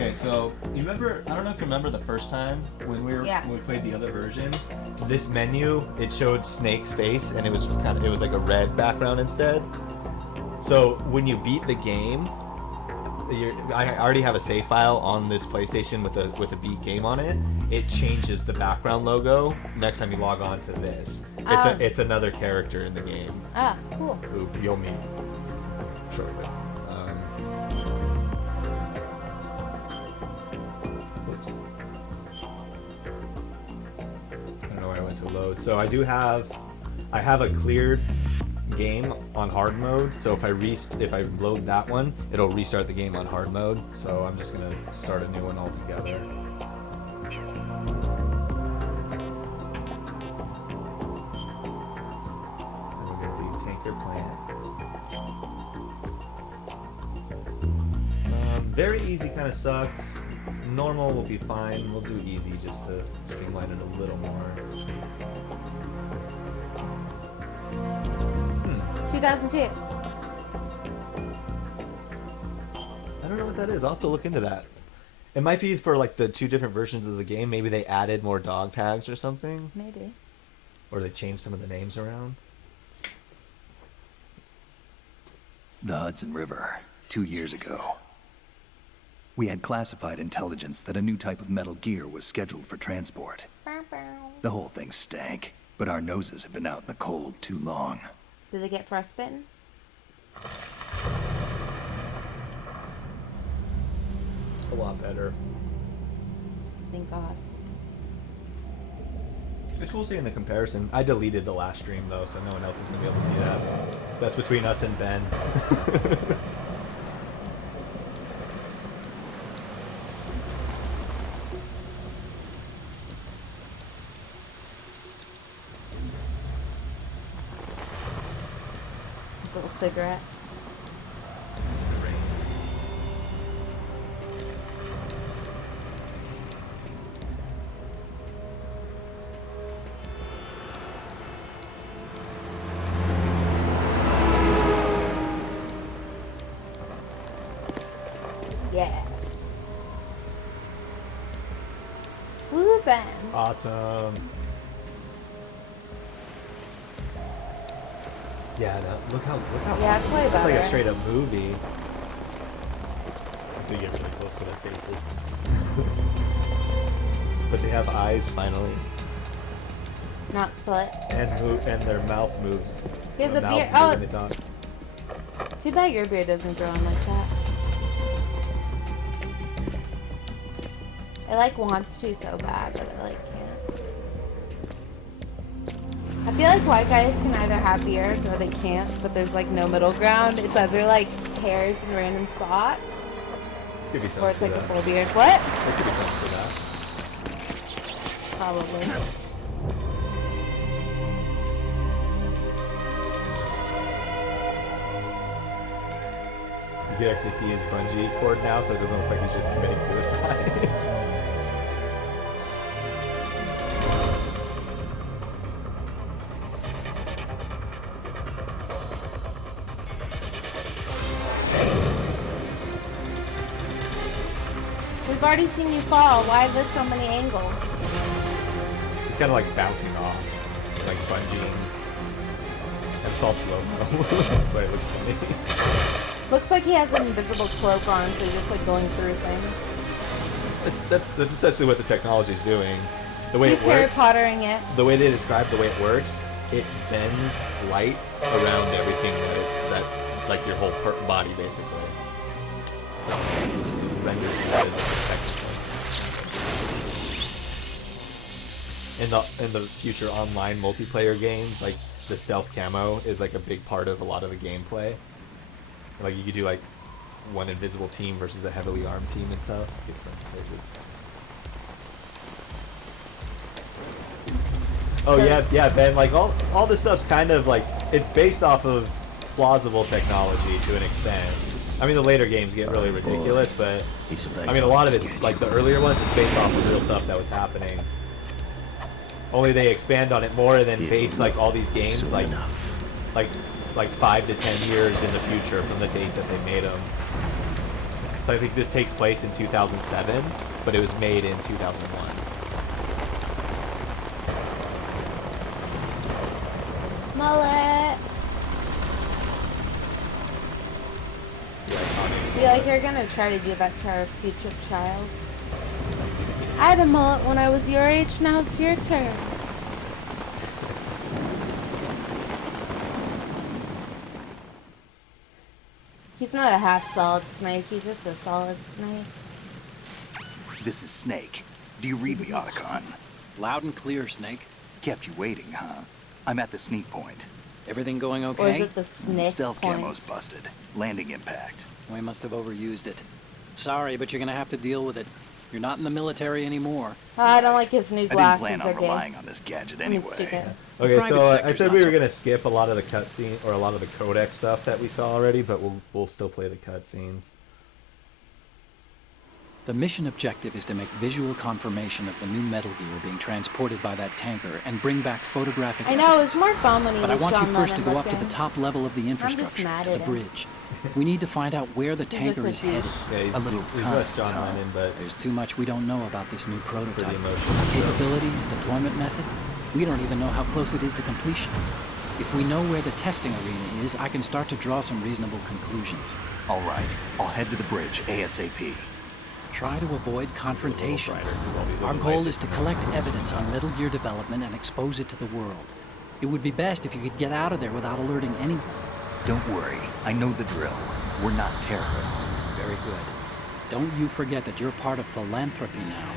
Okay, so you remember? I don't know if you remember the first time when we played the other version. This menu, it showed Snake's face, and it was like a red background instead. So when you beat the game, I already have a save file on this PlayStation with a beat game on it. It changes the background logo next time you log on to this. It's another character in the game. Ah, cool. Who you'll meet shortly. To load. So I have a cleared game on hard mode. So if I load that one, it'll restart the game on hard mode. So I'm just gonna start a new one altogether. And we're gonna do Tanker Plant. Very easy kind of sucks. Normal will be fine. We'll do easy just to streamline it a little more. 2002. I don't know what that is. I'll have to look into that. It might be for like the two different versions of the game. Maybe they added more dog tags or something. Maybe. Or they changed some of the names around. The Hudson River, 2 years ago. We had classified intelligence that a new type of metal gear was scheduled for transport. The whole thing stank, but our noses have been out in the cold too long. Did they get frostbitten? A lot better. Thank God. It's cool seeing the comparison. I deleted the last stream though, so no one else is going to be able to see that. That's between us and Ben. Little cigarette. Yes. Woo, Ben. Awesome. Yeah, look how Yeah, it's way that's like better. a straight up movie. Until you get really close to their faces. But they have eyes finally. Not slits. And their mouth moves. He has a Mouth beard. moves Oh, when they talk. too bad your beard doesn't grow in like that. I like wants to so bad, but I like can't. I feel like white guys can either have beards or they can't, but there's like no middle ground. It's either like hairs in random spots, Could be something or it's to like that. a full beard. What? There could be something to that. Probably. You can actually see his bungee cord now, so it doesn't look like he's just committing suicide. We've already seen you fall. Why are there so many angles? He's kind of like bouncing off, like bungeeing. And it's all slow-mo. That's why it looks funny. Looks like he has an invisible cloak on, so he's just like going through things. That's essentially what the technology is doing. The way He's it Harry works. Pottering it. The way they describe the way it works, it bends light around everything that like your whole body basically. So it renders it as effectively. In the future online multiplayer games, like the stealth camo is like a big part of a lot of the gameplay. Like you could do like one invisible team versus a heavily armed team and stuff. It's fun. Oh yeah, Ben. Like all this stuff's kind of like it's based off of plausible technology to an extent. I mean, the later games get really ridiculous, but I mean, a lot of it's like the earlier ones. It's based off of real stuff that was happening. Only they expand on it more and then base like all these games like 5 to 10 years in the future from the date that they made them. but I think this takes place in 2007, but it was made in 2001. Mullet. Feel like you're gonna try to do that to our future child. I had a mullet when I was your age, now it's your turn. He's not a half solid snake, he's just a solid snake. This is Snake. Do you read me, Otacon? Loud and clear, Snake. Kept you waiting, huh? I'm at the sneak point. Everything going okay? Or is it the snake Stealth point? camo's busted. Landing impact. We must have overused it. Sorry, but you're gonna have to deal with it. You're not in the military anymore. Oh, I don't like his new I glasses. didn't plan on relying on this gadget anyway. Okay, Private so I sector's said not we were so- gonna skip a lot of the cutscene or a lot of the codec stuff that we saw already, but we'll still play the cutscenes. The mission objective is to make visual confirmation of the new Metal Gear being transported by that tanker and bring back photographic I know, it was more fun when he But I was want you John first to Lennon go up to the looking. top level of the infrastructure, mad to the at him. bridge. We need to find out where the He's tanker just is a douche. headed. Yeah, he's A little he's less cunt, John huh? Lennon, but There's too much we don't know about this new pretty prototype. emotional. Capabilities, deployment method, we don't even know how close it is to completion. If we know where the testing arena is, I can start to draw some reasonable conclusions. All right, I'll head to the bridge ASAP. Try to avoid confrontations. brighter, 'cause all these Our little goal lights is are to collect evidence on Metal Gear development and expose it to the world. It would be best if you could get out of there without alerting anyone. Don't worry, I know the drill. We're not terrorists. Very good. Don't you forget that you're part of Philanthropy now,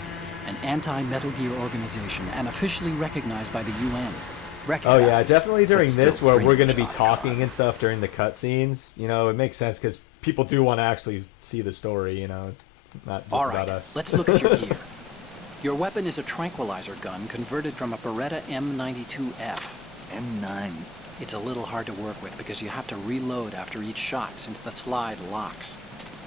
an anti-Metal Gear organization and officially recognized by the UN. Oh yeah, Recognized, definitely during but still this where we're going to be fringe, talking and stuff during the cutscenes. You know, it makes sense because people do want to actually see the story. You know, it's not just All about right, us. let's look at your gear. Your weapon is a tranquilizer gun converted from a Beretta M92F. M9. It's a little hard to work with because you have to reload after each shot since the slide locks.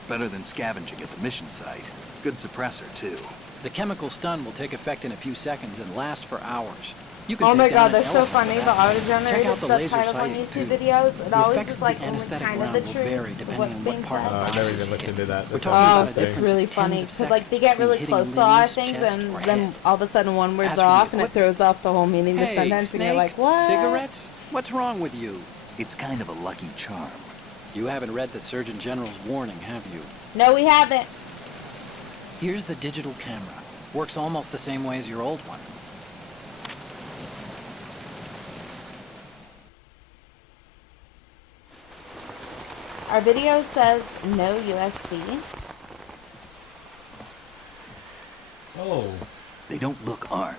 Better than scavenging at the mission site. Good suppressor, too. The chemical stun will take effect in a few seconds and last for hours. You can Oh take my down god, an that's so elephant funny. with The that. auto-generated Check out the laser subtitles on sighting, YouTube too. videos. It The always effects is of like the only anesthetic kind of round the will truth. vary depending What's on being what part said. of the I've body never is even looked hit. into that. We're That's talking Oh, about a it's difference really of funny tens of because like they seconds get really between close hitting to a lot of limbs, things, chest, and or then head. all of a sudden one word's As for the off and it equipment- throws off the whole meaning of the Hey, sentence, and you're Snake, like, what? cigarettes? What's wrong with you? It's kind of a lucky charm. You haven't read the Surgeon General's warning, have you? No, we haven't. Here's the digital camera. Works almost the same way as your old one. Our video says no USB. Oh, They don't look armed.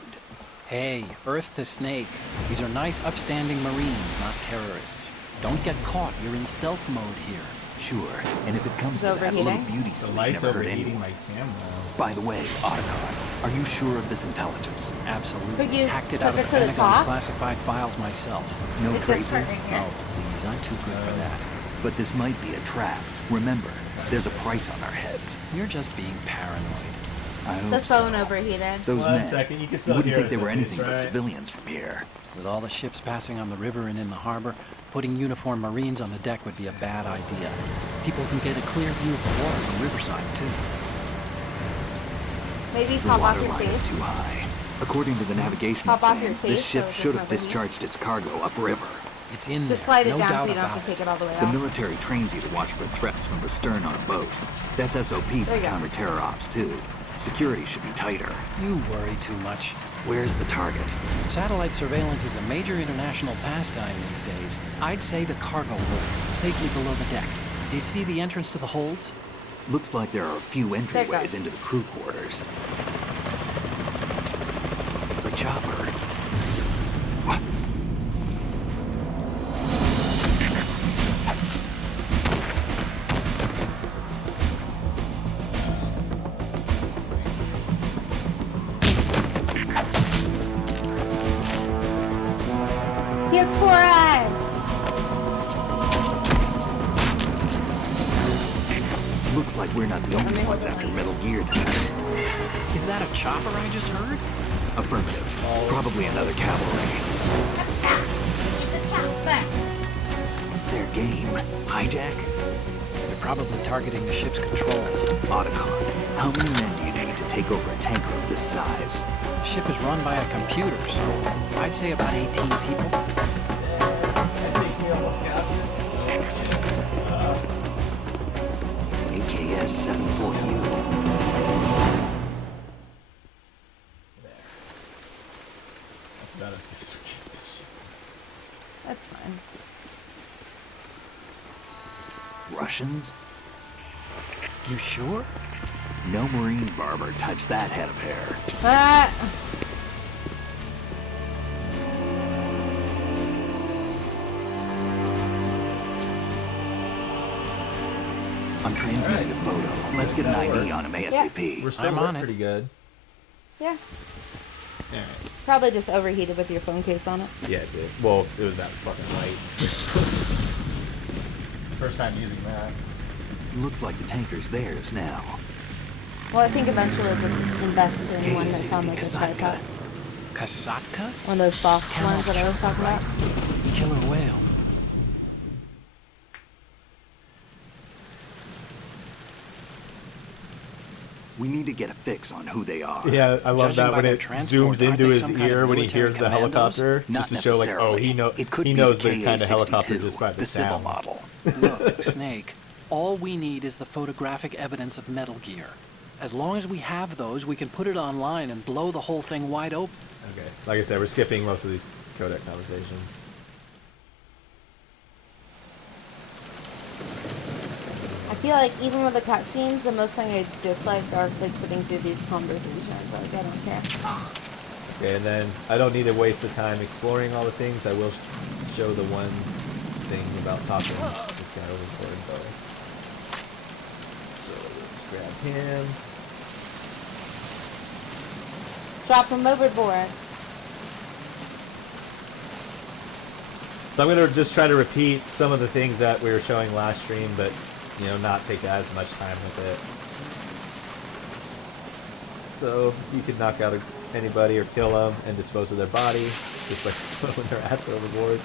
Hey, Earth to Snake. These are nice, upstanding Marines, not terrorists. Don't get caught. You're in stealth mode here. Sure, and if it comes It's to that, little overheating? beauty the sleep light's never hurt overheating anyone. my camera. By the way, Otacon, are you sure of this intelligence? Absolutely. Could you Hacked it took out of it the to the Pentagon's top? classified files myself. No It's just traces? right here. Oh, please, I'm too good for that. But this might be a trap. Remember, there's a price on our heads. You're just being paranoid. I hope The phone so. overheated. Those One men, second, you can you still wouldn't hear think they us were at least, anything but right? civilians from here. With all the ships passing on the river and in the harbor, putting uniformed Marines on the deck would be a bad idea. People can get a clear view of the water from Riverside, too. Maybe The pop off water your line is face. too high. According to the navigational Pop off your plans, this face ship so it should doesn't have overheat. discharged its cargo upriver. It's in Just there, slide it no down doubt so you don't about have to take it all the way The out. military trains you to watch for threats from the stern on a boat. That's SOP for There you go. counter-terror ops, too. Security should be tighter. You worry too much. Where's the target? Satellite surveillance is a major international pastime these days. I'd say the cargo holds, safely below the deck. Do you see the entrance to the holds? Looks like there are a few There it entryways goes. into the crew quarters. The chopper. What? He has 4 eyes. Looks like we're not the only ones after Metal Gear tonight. Is that a chopper I just heard? Affirmative. Probably another cavalry. It's a chopper. What's their game? Hijack? probably targeting the ship's controls. Otacon, how many men do you need to take over a tanker of this size? The ship is run by a computer, so I'd say about 18 people. I think we almost got this. AKS 740U. There. That's about as good as we get this shit. That's fine. Russians? You sure? No Marine barber touched that head of hair. Ah! I'm transmitting a photo. Let's get an ID on him ASAP. We're still I'm on it. pretty good. Yeah. Alright. Probably just overheated with your phone case on it. Yeah, it did. Well, it was that fucking light. First time using that. Looks like the tanker's theirs now. Well, I think eventually we'll just invest in one that's on K-60 like a Kasatka. tripod. Kasatka? One of those box ones that I was talking Right. about. Killer whale. We need to get a fix on who they are. Yeah, I love Judging that by when their it transport, zooms into aren't they his some kind of ear when he military hears the commandos? helicopter, Not just to show like, oh, necessarily. he It could knows be the kind of helicopter KA-62, just by the civil sound. model. Look, Snake, all we need is the photographic evidence of Metal Gear. As long as we have those, we can put it online and blow the whole thing wide open. Okay, like I said, we're skipping most of these codec conversations. I feel like even with the cutscenes, the most thing I dislike are like sitting through these conversations. Like I don't care. Okay, and then I don't need to waste the time exploring all the things. I will show the one thing about talking this guy over for info. So let's grab him. Drop them overboard. So I'm gonna just try to repeat some of the things that we were showing last stream, but not take as much time with it. So you can knock out anybody or kill them and dispose of their body just by throwing their ass overboard.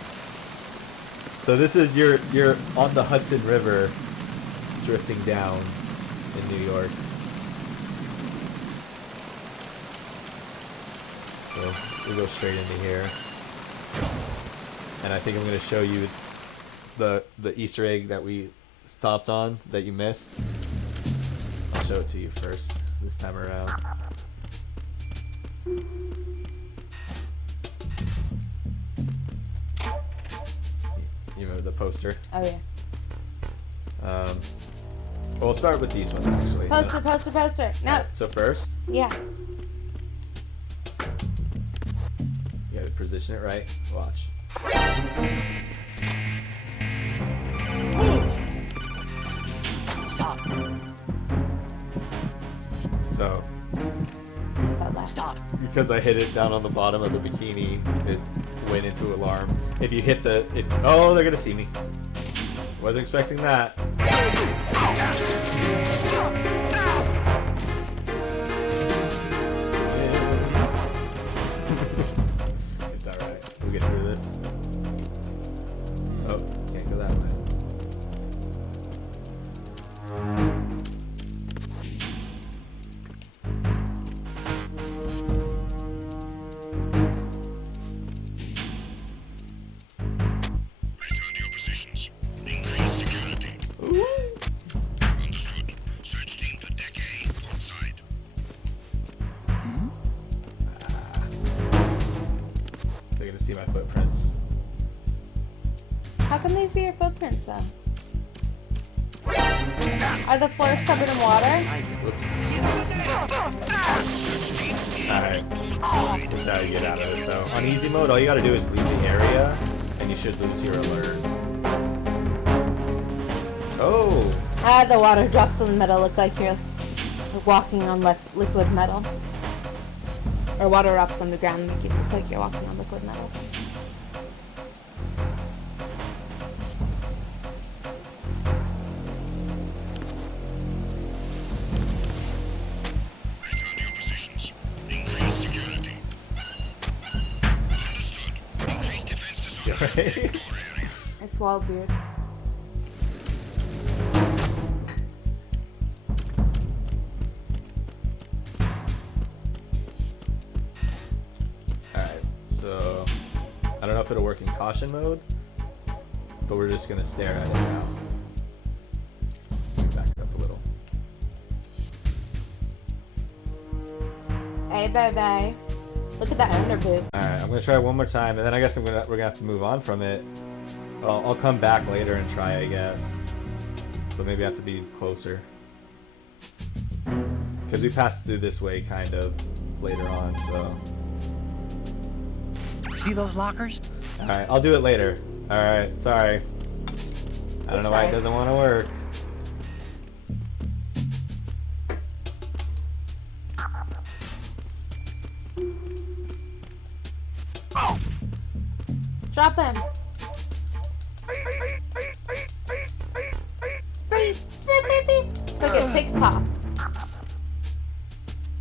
So this is you're on the Hudson River, drifting down in New York. So we go straight into here, and I think I'm going to show you the Easter egg that we stopped on that you missed. I'll show it to you first this time around. You remember the poster? Oh yeah. Well, we'll start with these ones actually. Poster. No. Alright, so first, Yeah. you gotta position it right. Watch. Stop. So, Stop. because I hit it down on the bottom of the bikini, it went into alarm. If you hit oh, they're gonna see me. Wasn't expecting that. It's alright. We'll get through this. Oh, can't go that way. Return to your positions. Increase security. Understood. Search team to Deck A on site. They're gonna see my footprints. How can they see your footprints though? Are the floors covered in water? Alright. That's how you get out of this though. On easy mode, all you gotta do is leave the area, and you should lose your alert. Oh! The water drops on the metal look like you're walking on liquid metal. Or water drops on the ground make it look like you're walking on liquid metal. Return to your positions. Increase security. Understood. Increase defenses on the Right? door area. I swallowed weird. don't know if it'll work in caution mode, but we're just gonna stare at it now. Let me back it up a little. Hey, baby. Look at that under boob. Alright, I'm gonna try one more time, and then I guess we're gonna have to move on from it. I'll come back later and try, I guess. But maybe I have to be closer. Because we passed through this way, kind of, later on, so... See those lockers? Alright, I'll do it later. Alright, sorry. I don't know why it doesn't want to work. Drop him. Freeze. Look at TikTok.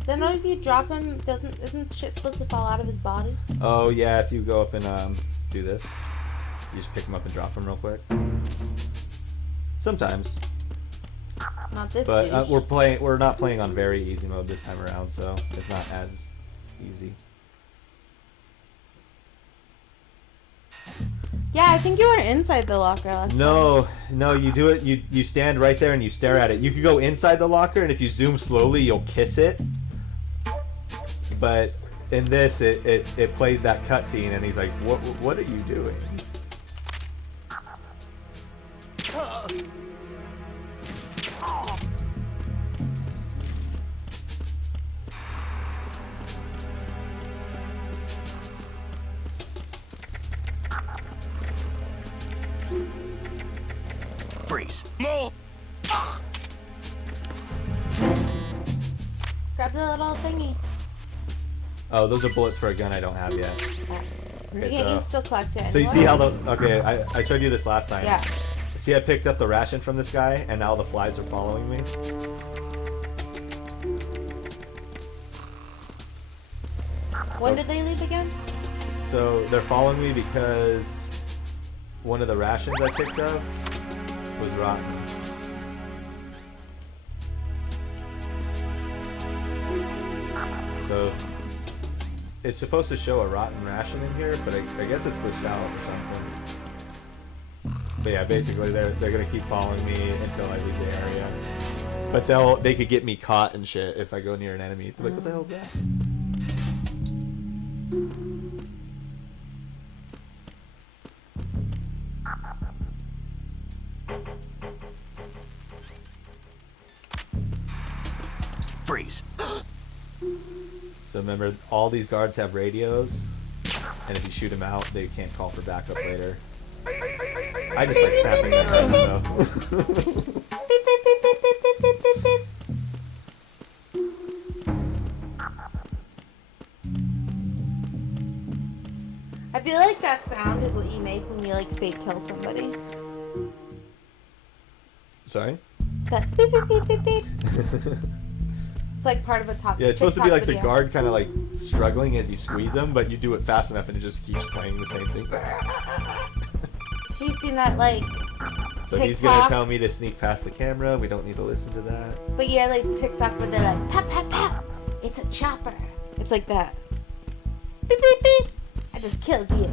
Then what if you drop him? Isn't shit supposed to fall out of his body? Oh yeah, if you go up and do this, you just pick him up and drop him real quick. Sometimes. Not this. But we're not playing on very easy mode this time around, so it's not as easy. Yeah, I think you were inside the locker last time. No, you do it. You stand right there and you stare at it. You could go inside the locker, and if you zoom slowly, you'll kiss it. But in this, it plays that cutscene, and he's like, "What are you doing?" Freeze. No! Grab the little thingy. Oh, those are bullets for a gun I don't have yet. Okay, You still collect it. so you see how I showed you this last time. Yeah. See, I picked up the ration from this guy, and now the flies are following me. When did they leave again? So they're following me because one of the rations I picked up was rotten. So it's supposed to show a rotten ration in here, but I guess it's switched out or something. But yeah, basically they're gonna keep following me until I leave the area. But they could get me caught and shit if I go near an enemy. They're like, what the hell is that? Freeze. So remember, all these guards have radios, and if you shoot them out, they can't call for backup later. I just like snapping their heads though. I feel like that sound is what you make when you like fake kill somebody. Sorry? That beep beep beep beep beep. It's like part of a top. Yeah, it's supposed to be like video. the guard kind of like struggling as you squeeze them, but you do it fast enough and it just keeps playing the same thing. You've seen that like So TikTok, he's gonna tell me to sneak past the camera. We don't need to listen to that. but yeah, like TikTok where they're like pap pap pap. It's a chopper. It's like that. Beep beep beep. I just killed you.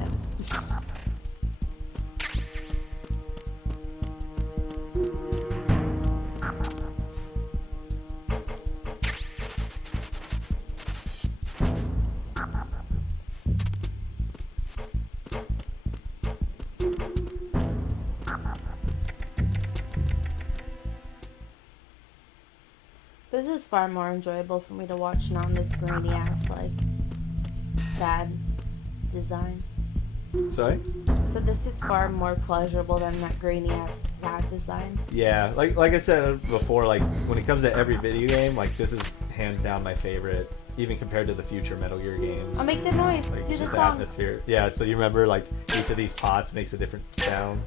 This is far more enjoyable for me to watch, not this grainy ass, like, sad design. Sorry? So this is far more pleasurable than that grainy ass sad design. Yeah, like I said before, like when it comes to every video game, like this is hands down my favorite, even compared to the future Metal Gear games. I'll make the noise. Like Do the just song. atmosphere. Yeah, so you remember like each of these pots makes a different sound.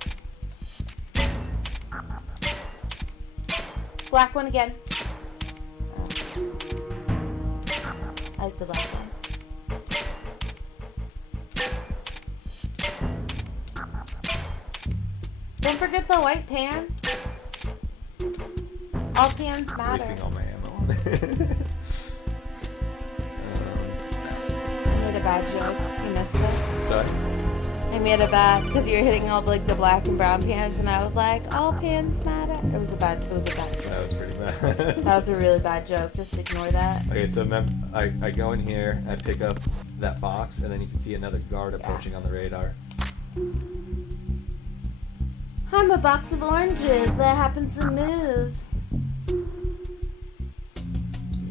Black one again. I like the black one. Don't forget the white pan. All pans matter. Wasting all my ammo. I made a bad joke. You missed it. Sorry? I made a bet because you were hitting all like the black and brown pans, and I was like, all pans matter. It was a bad joke. That was pretty bad. That was a really bad joke. Just ignore that. Okay, so I go in here, I pick up that box, and then you can see another guard approaching on the radar. I'm a box of oranges that happens to move. You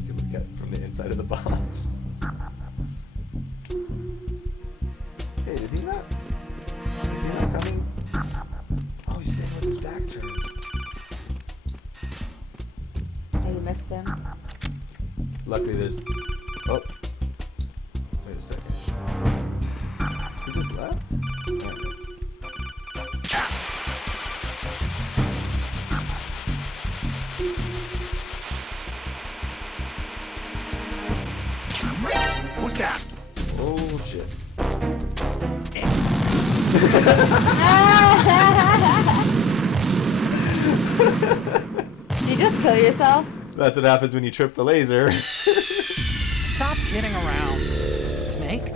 can look at it from the inside of the box. Hey, did he not? Is he not coming? Oh, he's sitting with his back turned. Oh, you missed him. Luckily, there's. Oh. Wait a second. He just left? Oh. Who's that? Oh, shit. Did you just kill yourself? That's what happens when you trip the laser. Stop kidding around. Snake?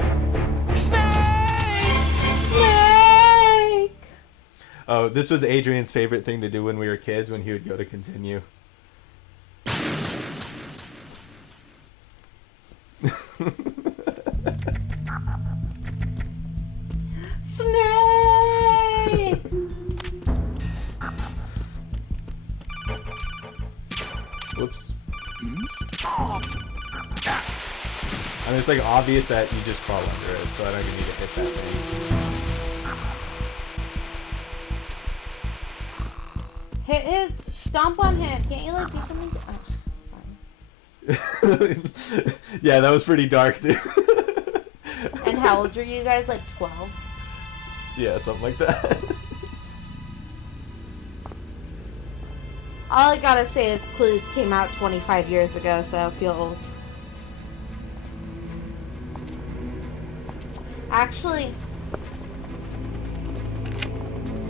Snake! Oh, this was Adrian's favorite thing to do when we were kids when he would go to continue. Snake! Whoops. I mean, it's like obvious that you just crawl under it, so I don't even need to hit that thing. Hit his. Stomp on him. Can't you like do something? Oh, fine. Yeah, that was pretty dark, dude. And how old were you guys? Like 12? Yeah, something like that. All I gotta say is Clues came out 25 years ago, so I feel old. Actually,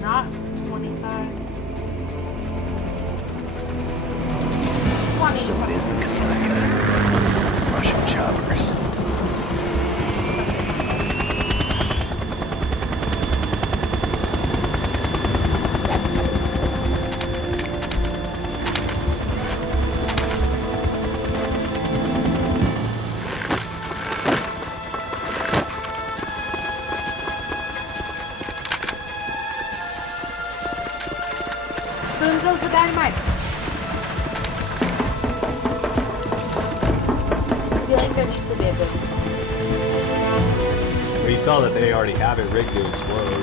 not 25. 20. So it is the Kasaka. Russian choppers. Boom goes the dynamite. I feel like there needs to be a boom. Well, you saw that they already have it rigged to explode.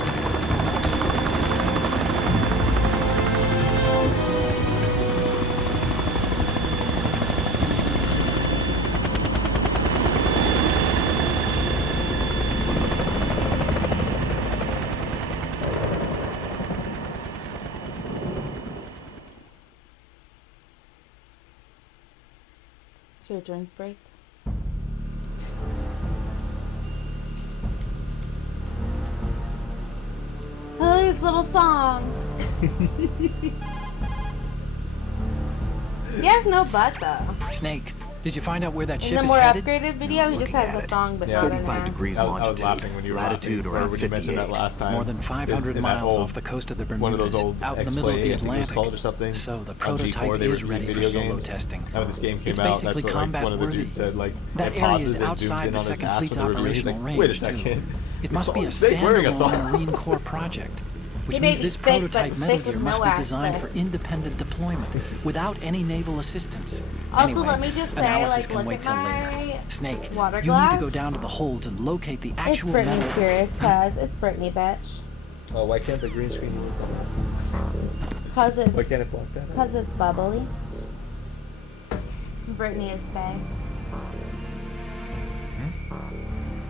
It's your drink break. Oh, his little thong. He has no butt though. Snake, did you find out where that In ship the is more headed? upgraded video, he just Looking has at a it. thong, but Yeah. not an 35 ass. degrees I was longitude. laughing when you were Latitude laughing, or around when you mentioned that 58. last time. More than 500 in that miles old- off the coast of the Bermudas, one of those old out in the middle of X-Play, the I think it was Atlantic. called or something. So the On G4, prototype they is reviewed ready for video solo games. testing. And when this game came It's out, basically that's what like, one of the combat-worthy. dudes said, like, That it area pauses is and zooms outside in the on his second ass fleet's for the review. He's operational like, wait a range, too. second. It We must saw be a the snake wearing a standalone thong. Marine Corps project, which He may means be this thick, but prototype Metal thick with Gear must no be ass designed there. for independent deployment without any naval assistance. Also, Anyway, let me just say, analysis like, can look wait at till my later. Snake, water you need to go glass. down to the holds and locate the It's actual Britney metal. Spears, cause it's Britney, bitch. Oh, why can't the green screen work? Cause Why it's can't it block that out? cause it's bubbly. Britney is fake.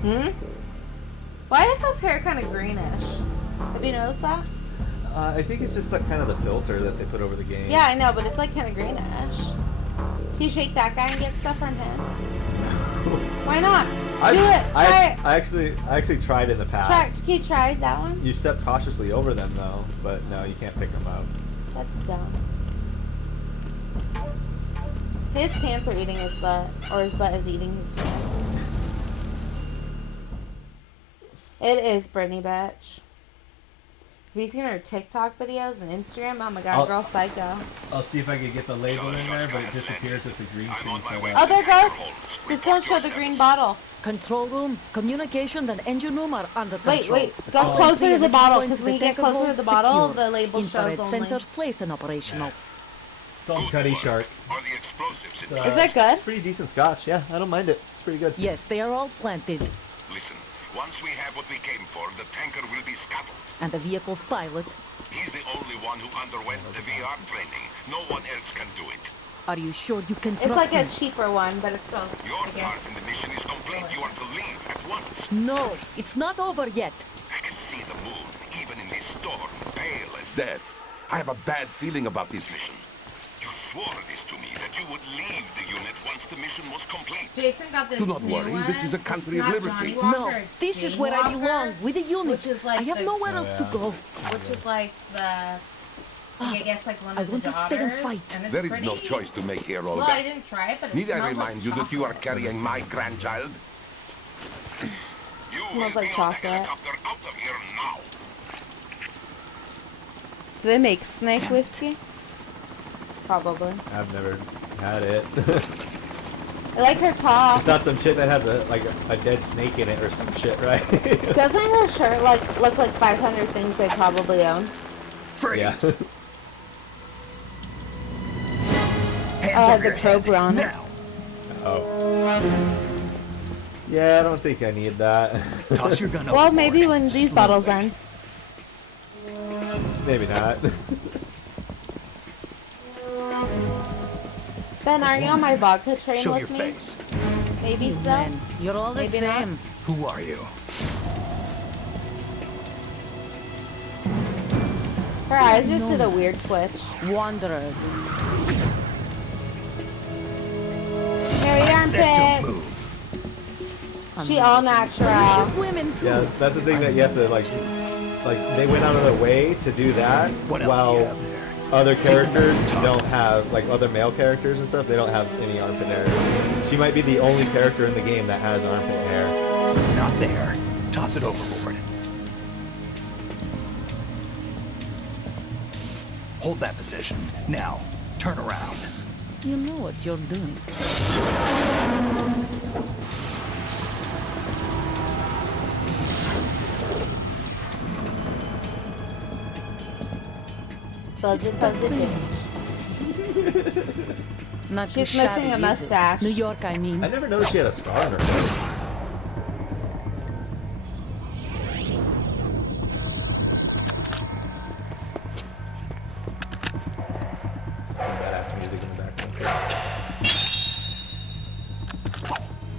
Hmm? Why is his hair kind of greenish? Have you noticed that? I think it's just like kind of the filter that they put over the game. Yeah, I know, but it's like kind of greenish. Can you shake that guy and get stuff on him? Why not? Do it. Try it. I actually tried in the past. Can you try that one? You step cautiously over them though, but no, you can't pick them up. That's dumb. His pants are eating his butt, or his butt is eating his pants. It is Brittany, bitch. Have you seen her TikTok videos and Instagram? Oh my god, girl psycho. I'll see if I can get the label in there, but it disappears with the green screen set up. Oh, there it goes. Just don't show the green bottle. Control room, communications, and engine room are under control. Wait. Go closer to the bottle, because when you get closer to the bottle, the label shows only. Sensors placed and operational. It's called Cuddy Shark. Is that good? Pretty decent scotch. Yeah, I don't mind it. It's pretty good. Yes, they are all planted. Listen, once we have what we came for, the tanker will be scuttled. And the vehicle's pilot. He's the only one who underwent the VR training. No one else can do it. Are you sure you can It's trust like a him? cheaper one, but it's still, Your I guess. part in the mission is complete. You are to leave at once. No, it's not over yet. I can see the moon, even in this storm, pale as death. I have a bad feeling about this mission. You swore this to me, that you would leave the unit once the mission was complete. Jason got this Do not new worry, one. this is a country It's of not liberty. Johnny Walker, No, it's this is Jane where I Walker, belong, with the unit. which is like I have the- nowhere else to go. Which is like the... I guess like one I of the want to stay and daughters, fight. and it's There is pretty... no choice to make here, Olga. Well, I didn't try it, but it Need I smells remind like you that you are chocolate. carrying my grandchild? You Smells will like be on the chocolate. helicopter out of here now. Do they make snake whiskey? Probably. I've never had it. I like her top. It's not some shit that has a dead snake in it or some shit, right? Doesn't her shirt look like 500 things I probably own? Freeze! Yeah. Hands Oh, it up has your a cobra head. on it. Now, Oh. Yeah, I don't think I need that. toss your gun Well, overboard maybe and when these slowly. bottles end. Maybe not. Ben, are you on my vodka train Show your with me? face. Maybe You so. men, you're all the Maybe not. same. Who are you? Her eyes just did a weird twitch. Wanderers. Mary Said don't armpit. move. She all natural. Women too. Yeah, that's the thing that you have to like they went out of their way to do that What else do while you have there? other characters don't have, like other male characters and stuff, they don't have any armpit hair. She might be the only character in the game that has armpit hair. Not there. Toss it overboard. Hold that position. Now, turn around. You know what you're doing. Buzzy, buzzy, bitch. Not She's too missing shabby, a is it? mustache. New York, I mean. I never noticed she had a scar on her face. Some badass music in the background too.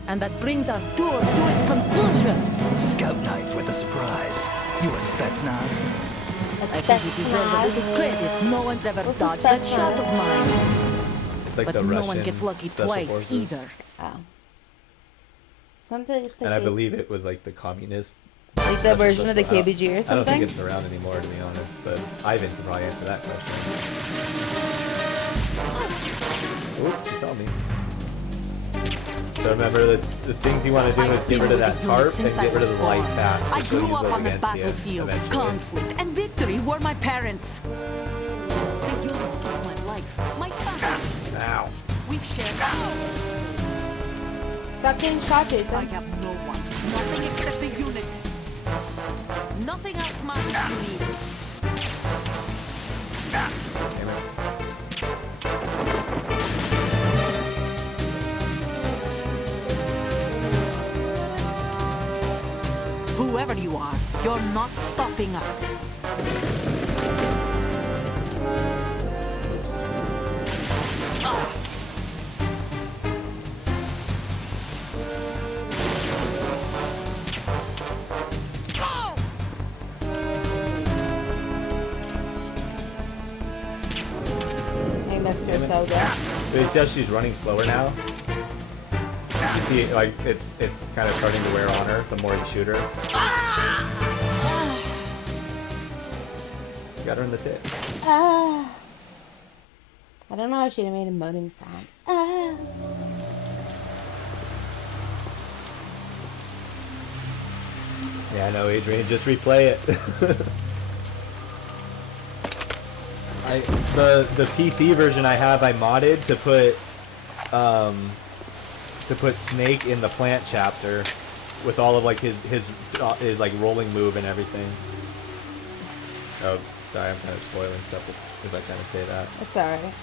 And that brings our tour to its conclusion. Scout knife with a surprise. You a Spetsnaz? I think he deserves a little credit. No one's ever What's a dodged that Spetsnaz? shot of mine. It's like But the no Russian one gets lucky special twice forces. either. Oh. Something. And I believe it was like the communist. like the version of the special- KBG or I don't something. think it's around anymore, to be honest. But Ivan can probably answer that question. Oop, she saw me. So remember, the things you want to do is get rid of that tarp and get rid of the light fast. I so grew use up those on the against you battlefield. eventually. Conflict and victory were my parents. The unit is my life, my family. Ow. We've shared. Stop getting shot, I Jason. have no one, nothing except the unit. Nothing else matters to me. Damn it. Whoever you are, you're not stopping us. I missed her so good. But you see how she's running slower now? You see, like, it's kind of starting to wear on her the more you shoot her. Got her in the tit. Ah. I don't know how she made a moaning sound. Ah. Yeah, I know, Adrian. Just replay it. The PC version I have, I modded to put Snake in the plant chapter with all of like his like rolling move and everything. Oh, sorry, I'm kind of spoiling stuff if I kind of say that. It's alright.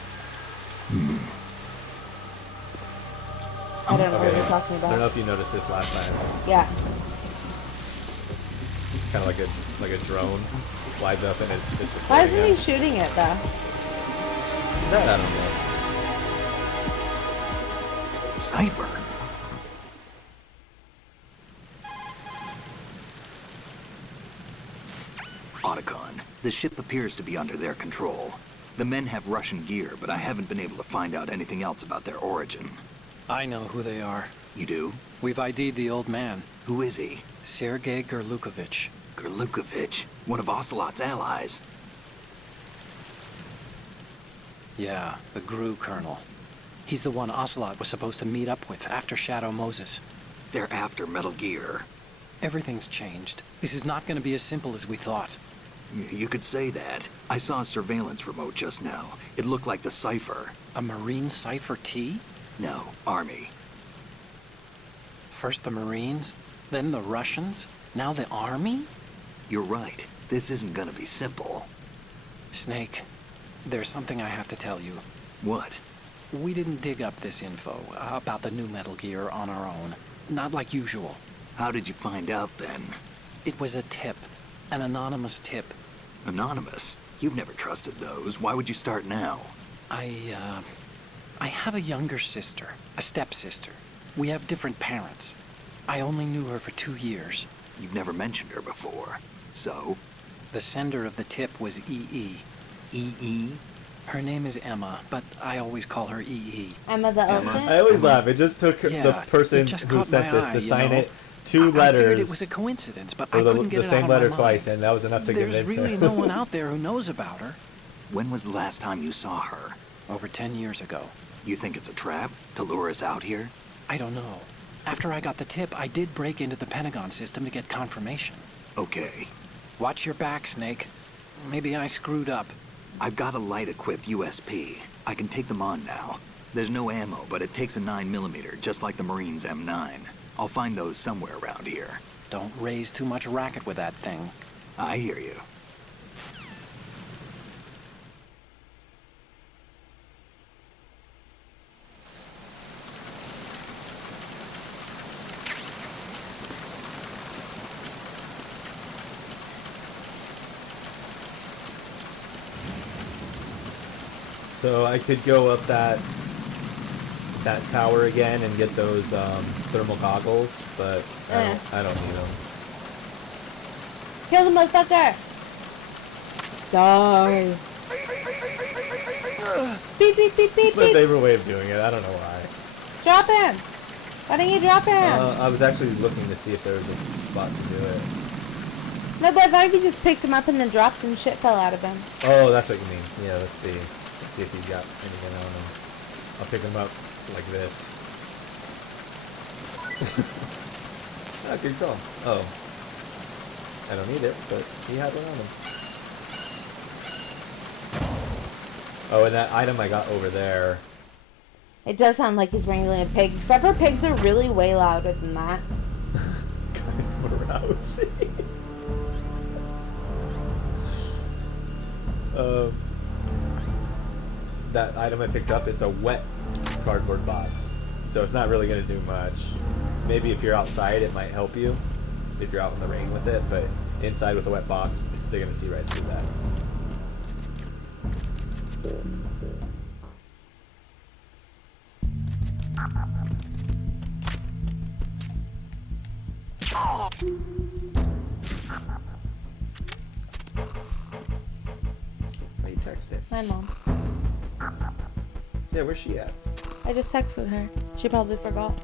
I don't know what you're talking about. I don't know if you noticed this last time. Yeah. It's kind of like a drone flies up and it's Why isn't he shooting it though? That I don't know. Cypher. Otacon, the ship appears to be under their control. The men have Russian gear, but I haven't been able to find out anything else about their origin. I know who they are. You do? We've ID'd the old man. Who is he? Sergei Gerlukovich. Gerlukovich, one of Ocelot's allies. Yeah, the GRU colonel. He's the one Ocelot was supposed to meet up with after Shadow Moses. They're after Metal Gear. Everything's changed. This is not going to be as simple as we thought. You could say that. I saw a surveillance remote just now. It looked like the Cypher. A Marine Cypher T? No, Army. First the Marines, then the Russians, now the Army? You're right. This isn't gonna be simple. Snake, there's something I have to tell you. What? We didn't dig up this info about the new Metal Gear on our own. Not like usual. How did you find out then? It was a tip. An anonymous tip. Anonymous? You've never trusted those. Why would you start now? I have a younger sister, a stepsister. We have different parents. I only knew her for 2 years. You've never mentioned her before. So? The sender of the tip was EE. EE? Her name is Emma, but I always call her EE. Emma the elephant? I always laugh. It just took the person who sent this to sign it 2 letters. I figured it was a coincidence, but I couldn't get it out of my mind. The same letter twice, and that was enough to convince him. There's really no one out there who knows about her. When was the last time you saw her? Over 10 years ago. You think it's a trap to lure us out here? I don't know. After I got the tip, I did break into the Pentagon system to get confirmation. Okay. Watch your back, Snake. Maybe I screwed up. I've got a light-equipped USP. I can take them on now. There's no ammo, but it takes a 9mm, just like the Marines' M9. I'll find those somewhere around here. Don't raise too much racket with that thing. I hear you. So I could go up that tower again and get those thermal goggles, but I don't need them. Kill the motherfucker! Die! Beep, beep, beep, beep, It's my beep. favorite way of doing it. I don't know why. Drop him! Why don't you drop him? I was actually looking to see if there was a spot to do it. No, but I thought you just picked him up and then dropped and shit fell out of him. Oh, that's what you mean. Yeah, let's see. Let's see if he's got anything on him. I'll pick him up like this. Ah, good call. Oh. I don't need it, but he had one on him. Oh, and that item I got over there. It does sound like he's wrangling a pig, except for pigs are really way louder than that. Kind of arousing. That item I picked up, it's a wet cardboard box. So it's not really going to do much. Maybe if you're outside, it might help you. If you're out in the rain with it, but inside with a wet box, they're going to see right through that. How you text it? My mom. Yeah, where's she at? I just texted her. She probably forgot.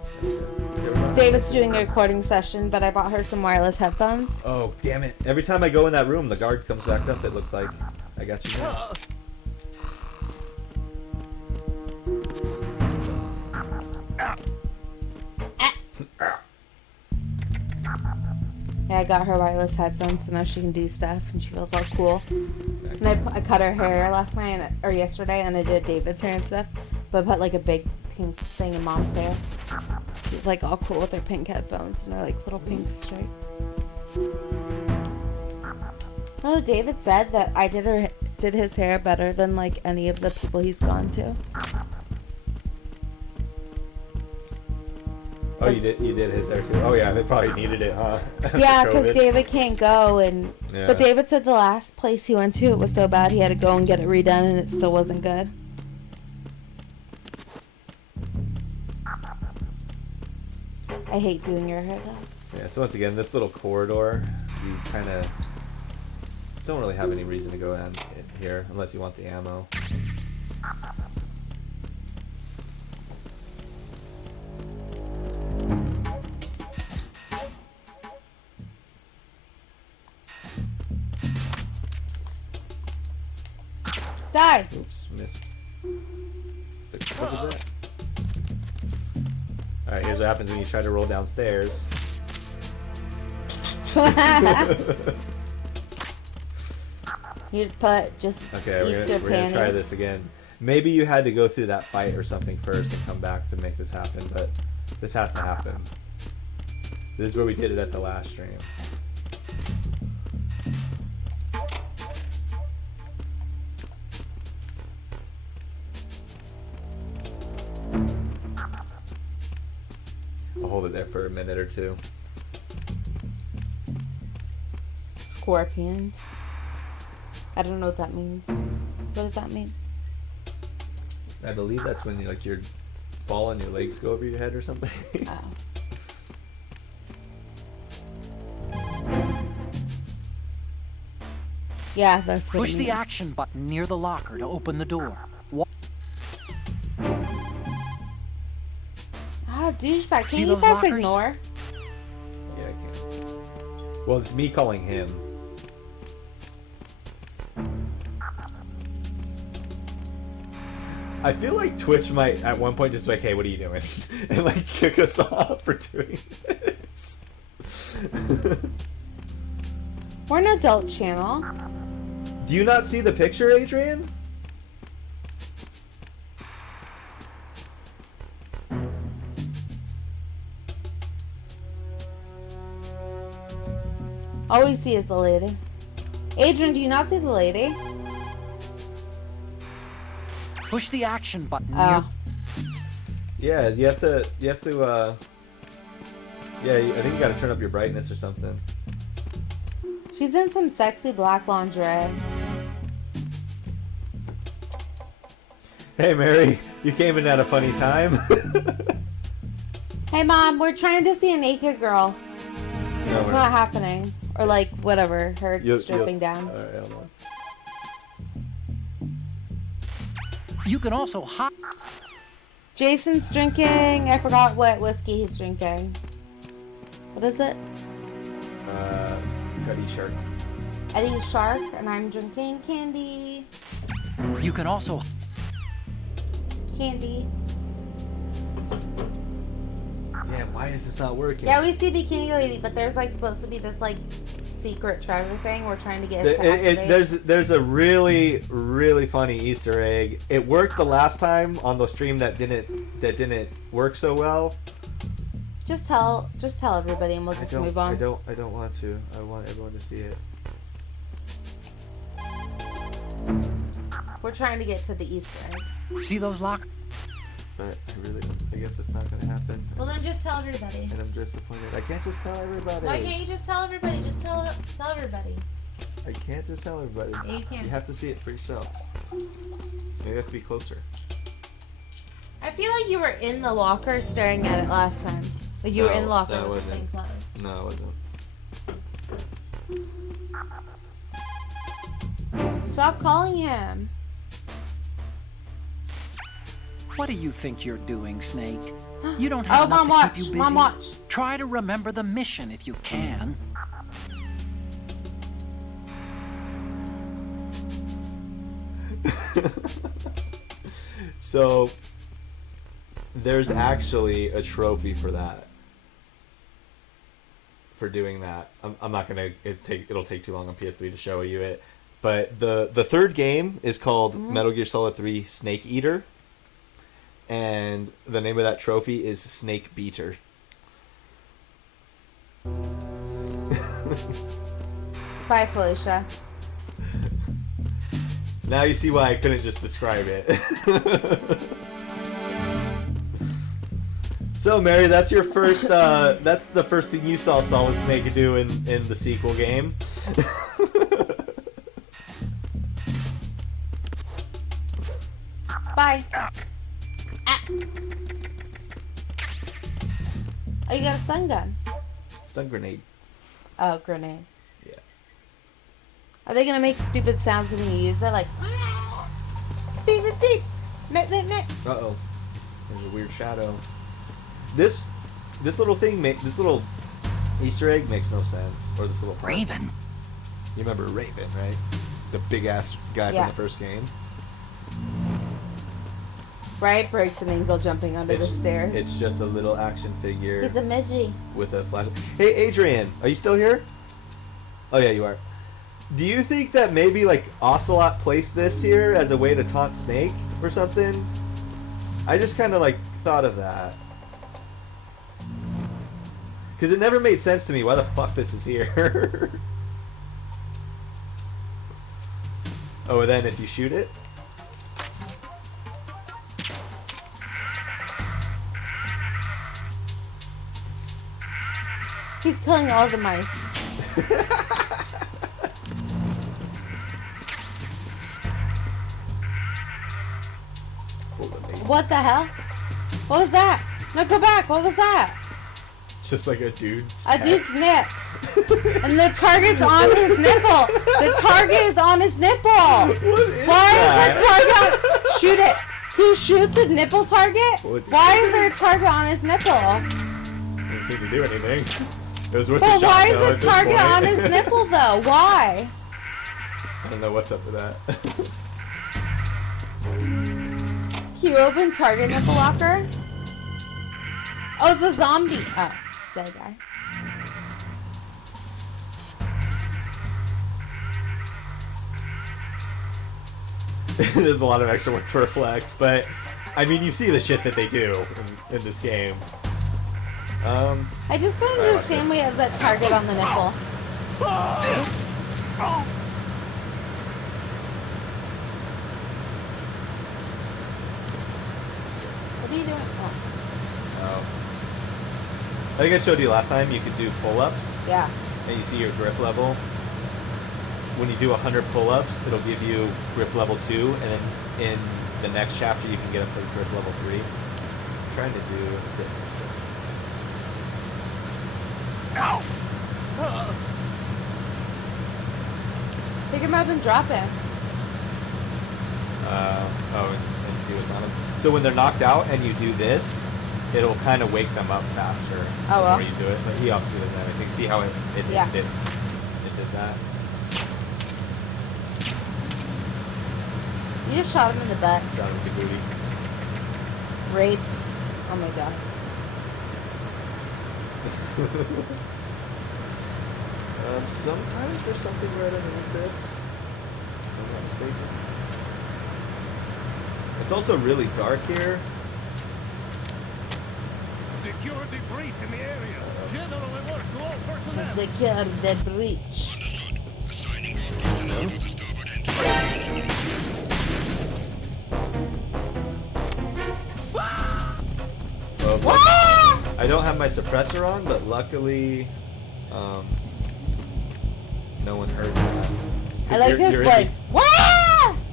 David's doing a recording session, but I bought her some wireless headphones. Oh, damn it. Every time I go in that room, the guard comes back up. It looks like I got you now. Yeah, I got her wireless headphones, so now she can do stuff, and she feels all cool. And I cut her hair last night, or yesterday, and I did David's hair and stuff. But I put like a big pink thing in Mom's hair. She's like all cool with her pink headphones and her like little pink stripe. Oh, David said that I did his hair better than like any of the people he's gone to. Oh, you did his hair too. Oh yeah, they probably needed it, huh? Yeah, because David can't go, and but David said the last place he went to, it was so bad he had to go and get it redone, and it still wasn't good. I hate doing your hair though. Yeah. So once again, this little corridor, you kind of don't really have any reason to go in here unless you want the ammo. Die! Oops, missed. What was that? Alright, here's what happens when you try to roll downstairs. You'd put just okay, we're gonna try this again. Maybe you had to go through that fight or something first and come back to make this happen, but this has to happen. This is where we did it at the last stream. I'll hold it there for a minute or two. Scorpion. I don't know what that means. What does that mean? I believe that's when you're falling, your legs go over your head or something. Oh. Yeah, that's what Push it the means. action button near the locker to open the door. Ah, douchebag. See Can you those press lockers? ignore? Yeah, I can. Well, it's me calling him. I feel like Twitch might at one point just be like, hey, what are you doing? And like kick us off for doing this. We're an adult channel. Do you not see the picture, Adrian? All we see is the lady. Adrian, do you not see the lady? Push the action button near. Oh. Yeah, you have to, yeah, I think you gotta turn up your brightness or something. She's in some sexy black lingerie. Hey, Mary, you came in at a funny time. Hey, Mom, we're trying to see a naked girl. No, It's not happening. Or like, whatever, her stripping down. Alright, hold on. You can also hop. Jason's drinking. I forgot what whiskey he's drinking. What is it? Cuddy Shark. Eddie Shark, and I'm drinking candy. You can also. Candy. Damn, why is this not working? Yeah, we see Bikini Lady, but there's like supposed to be this like secret treasure thing we're trying to get us to activate. There's a really funny Easter egg. It worked the last time on the stream that didn't work so well. Just tell everybody, and we'll just move on. I don't want to. I want everyone to see it. We're trying to get to the Easter egg. See those lockers? But I guess it's not gonna happen. Well, then just tell everybody. And I'm disappointed. I can't just tell everybody. Why can't you just tell everybody? Just tell everybody. I can't just tell everybody. Yeah, you can. You have to see it for yourself. Maybe you have to be closer. I feel like you were in the locker staring at it last time. Like you were in the locker No, with the I thing wasn't. closed. No, I wasn't. Stop calling him. What do you think you're doing, Snake? You don't have enough Mom, to keep you busy. Mom, watch. Try to remember the mission if you can. So, there's actually a trophy for that. for doing that. I'm not gonna. It'll take too long on PS3 to show you it. But the third game is called Metal Gear Solid 3 Snake Eater, and the name of that trophy is Snake Beater. Bye, Felicia. Now you see why I couldn't just describe it. So, Mary, that's your first. That's the first thing you saw Solid Snake do in the sequel game. Bye. Ah. Oh, you got a stun gun. Stun grenade. Oh, grenade. Yeah. Are they gonna make stupid sounds when you use it, like? Beep beep beep. Meh, meh, meh. Uh-oh. There's a weird shadow. This little thing this little Easter egg makes no sense. Or this little part. Raven. You remember Raven, right? The big ass guy from the first game. Right, breaks an ankle jumping onto the stairs. It's just a little action figure. He's a midgie. With a flash. Hey, Adrian, are you still here? Oh yeah, you are. Do you think that maybe like Ocelot placed this here as a way to taunt Snake or something? I just kind of like thought of that. Because it never made sense to me why the fuck this is here. Oh, and then if you shoot it? He's killing all the mice. What the hell? What was that? No, go back. What was that? It's just like a dude's dude's nip. And the target's on his nipple. The target is on his nipple. Why is the target on... Shoot it. He shoots the nipple target? Why is there a target on his nipple? Didn't seem to do anything. It was worth But a shot, why though, is the target on his nipple, though? Why? I don't know what's up with that. Can you open target nipple locker? Oh, it's a zombie. Oh, dead guy. There's a lot of extra work for a flex, but I mean, you see the shit that they do in this game. I just don't understand why he has that target on the nipple. What are you doing? Oh. I think I showed you last time you could do pull-ups. Yeah. And you see your grip level. When you do 100 pull-ups, it'll give you grip level 2, and then in the next chapter you can get up to grip level 3. I'm trying to do this. Ow! Pick him up and drop him. And see what's on them. So when they're knocked out and you do this, it'll kind of wake them up faster the more you do it. But he obviously doesn't have anything. See how it did that? You just shot him in the butt. Shot him with the booty. Rape. Oh my god. Sometimes there's something right underneath this. If I'm not mistaken. It's also really dark here. Secure the breach in the area. General alert to all personnel. Secure the breach. Well, I don't have my suppressor on, but luckily, no one heard that. I like his voice.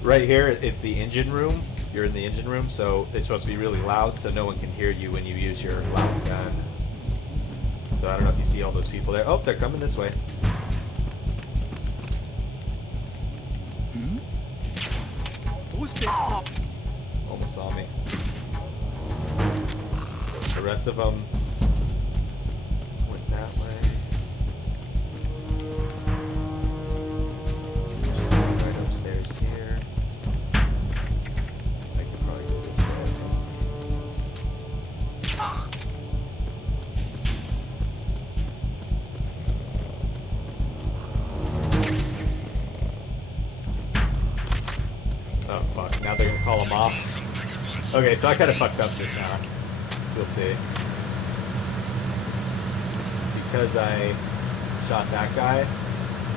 Right here, it's the engine room. You're in the engine room, so it's supposed to be really loud, so no one can hear you when you use your loud gun. So I don't know if you see all those people there. Oh, they're coming this way. Almost saw me. The rest of them went that way. Just right upstairs here. I could probably go this way. now they're gonna call him off. Okay, so I kind of fucked up just now. You'll see. Because I shot that guy,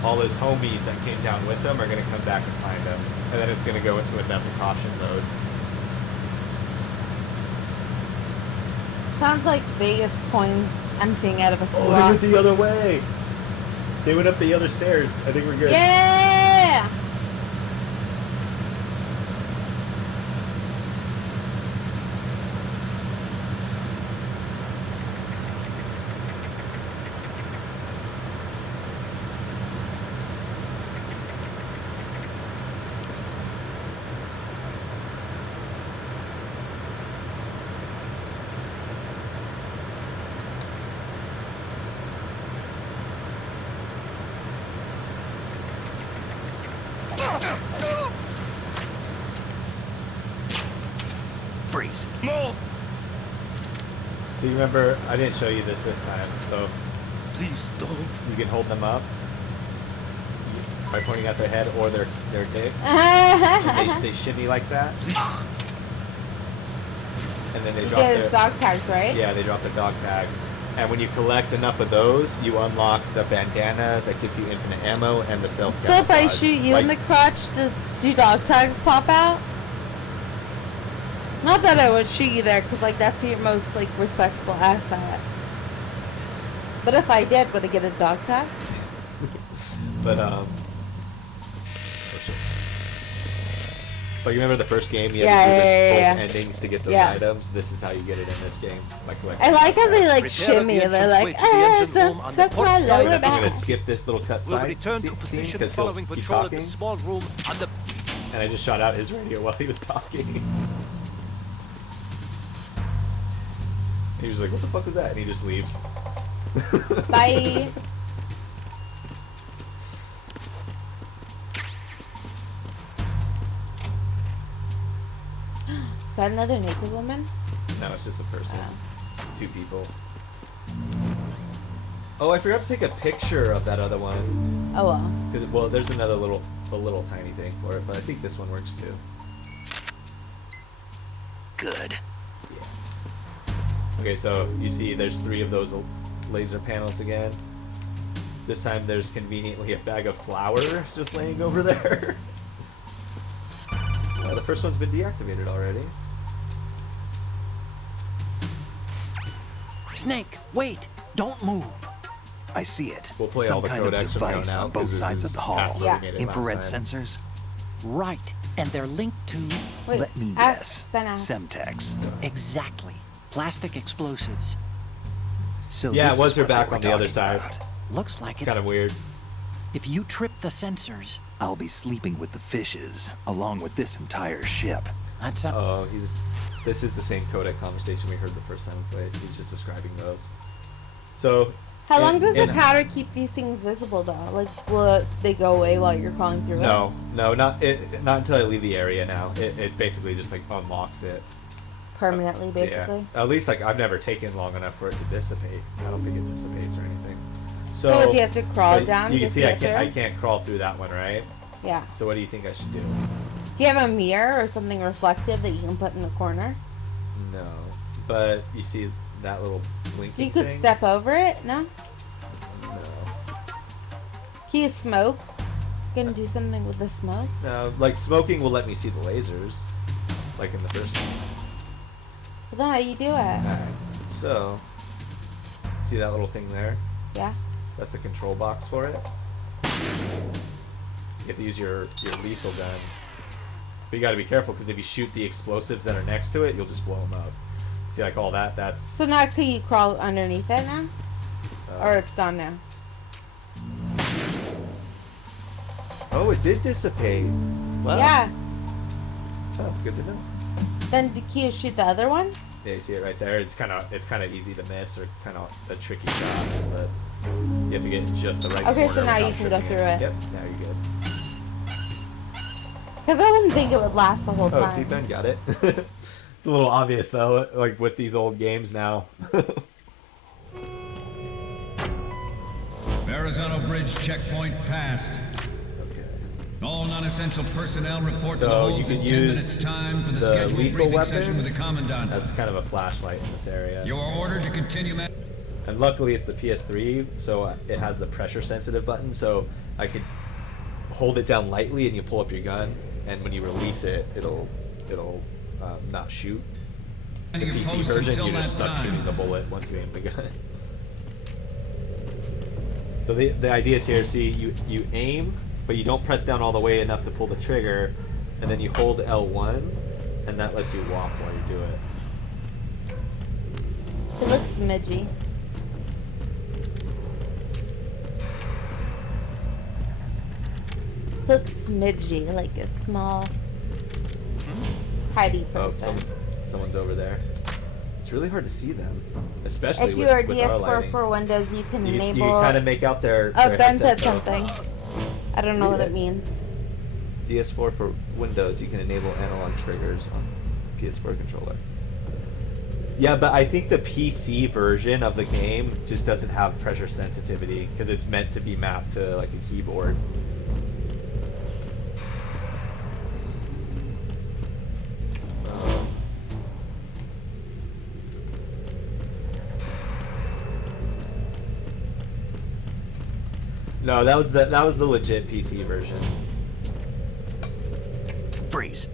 all his homies that came down with him are gonna come back and find him, and then it's gonna go into a never caution mode. Sounds like Vegas coins emptying out of a slot. Oh, they went the other way. They went up the other stairs. I think we're good. Yeah! Freeze. So you remember, I didn't show you this time, so Please don't. you can hold them up by pointing at their head or their dick. They shimmy like that. And then they You drop get their... his dog tags, right? Yeah, they drop the dog tag. And when you collect enough of those, you unlock the bandana that gives you infinite ammo and the self So if I camouflage. shoot you Like, in the crotch, do dog tags pop out? Not that I would shoot you there, because like that's your most like respectable asset. But if I did, would I get a dog tag? But oh shit. But you remember the first game? You had to do both endings to get those items. This is how you get it in this game. I like how they like shimmy. They're like, that's my lower I'm gonna back. skip this little cut We'll side return scene to position because he'll following keep patrol of talking. the small room on the... And I just shot out his radio while he was talking. He was like, "What the fuck was that?" And he just leaves. Bye. Is that another naked woman? No, it's just a person. Two people. Oh, I forgot to take a picture of that other one. Oh well. 'Cause, well, there's another little tiny thing for it, but I think this one works too. Good. Okay, so you see there's 3 of those laser panels again. This time there's conveniently a bag of flour just laying over there. The first one's been deactivated already. Snake, wait! Don't move! I see it. We'll play Some all the kind of codecs from now device on on both because this sides is of the hall. past where we made it Infrared last time. sensors. Right, and they're linked to... Wait, Let me ask guess. Ben ask. Semtex. Exactly. Plastic explosives. So Yeah, this it was is her what they back were on the other talking side. about. Looks like it. Kind of weird. If you trip the sensors, I'll be sleeping with the fishes, along with this entire ship. that's a... Oh, this is the same codec conversation we heard the first time we played. He's just describing those. So. How long does the powder keep these things visible though? Like, will they go away while you're crawling through it? No, not until I leave the area now. It basically just like unlocks it. Permanently, basically. Yeah. At least like I've never taken long enough for it to dissipate. I don't think it dissipates or anything. So do you have to crawl but down? You can just see to I get can't, I through? can't crawl through that one, right? Yeah. So what do you think I should do? Do you have a mirror or something reflective that you can put in the corner? No, but you see that little blinking You could thing? step over it. No. No. Can you smoke? You can do something with the smoke. No, like smoking will let me see the lasers, like in the first one. But then how do you do it? Alright, so see that little thing there? Yeah. That's the control box for it. You have to use your lethal gun. But you gotta be careful because if you shoot the explosives that are next to it, you'll just blow them up. See, like all that, that's... So now can you crawl underneath it now? Or it's gone now? Oh, it did dissipate. Wow. Yeah. Oh, good to know. Then can you shoot the other one? Yeah, you see it right there. It's kind of easy to miss or kind of a tricky shot, but you have to get in just the right Okay, corner so now without you can go tripping through it. Yep, now you're good. Because I didn't think it would last the whole Oh, time. see, Ben got it. It's a little obvious though, like with these old games now. Verrazano Bridge checkpoint passed. Okay. All non-essential personnel report to the So hold you in can 10 use minutes time for the the scheduled lethal briefing session with weapon. the Commandant. That's kind of a flashlight in this area. Your order to continue And luckily it's the PS3, so it has the pressure sensitive button, so I could hold it down lightly and you pull up your gun, and when you release it, it'll not shoot. The your PC post version, until you're just that stuck time. shooting the bullet once you aim the gun. So the idea is here, see, you aim, but you don't press down all the way enough to pull the trigger, and then you hold L1, and that lets you walk while you do it. It looks smidgy. Looks smidgy, like a small, tidy Oh, person. someone's over there. It's really hard to see them, especially If with, you are with our DS4 lighting. for Windows, you can You enable. kind of make out their Oh, Ben headset said though. something. I don't know what it means. DS4 for Windows, you can enable analog triggers on PS4 controller. Yeah, but I think the PC version of the game just doesn't have pressure sensitivity because it's meant to be mapped to like a keyboard. No, that was the legit PC version. Freeze.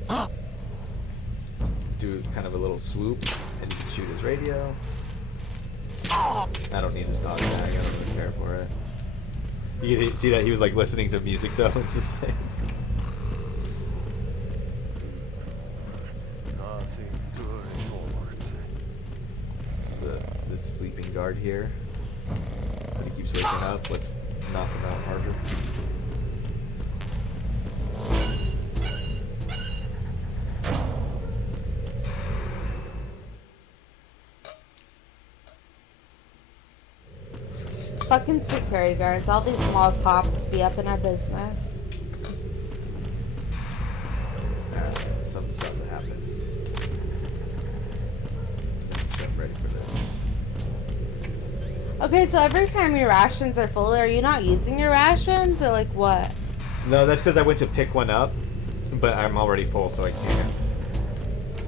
Do kind of a little swoop, and you can shoot his radio. I don't need his dog tag. I don't really care for it. You can see that he was like listening to music though. It's just like Nothing to report. this sleeping guard here. But he keeps waking up. Let's knock him out harder. Fucking security guards. All these small cops be up in our business. Alright, something's about to happen. I'm ready for this. Okay, so every time your rations are full, are you not using your rations, or like what? No, that's because I went to pick one up, but I'm already full, so I can't.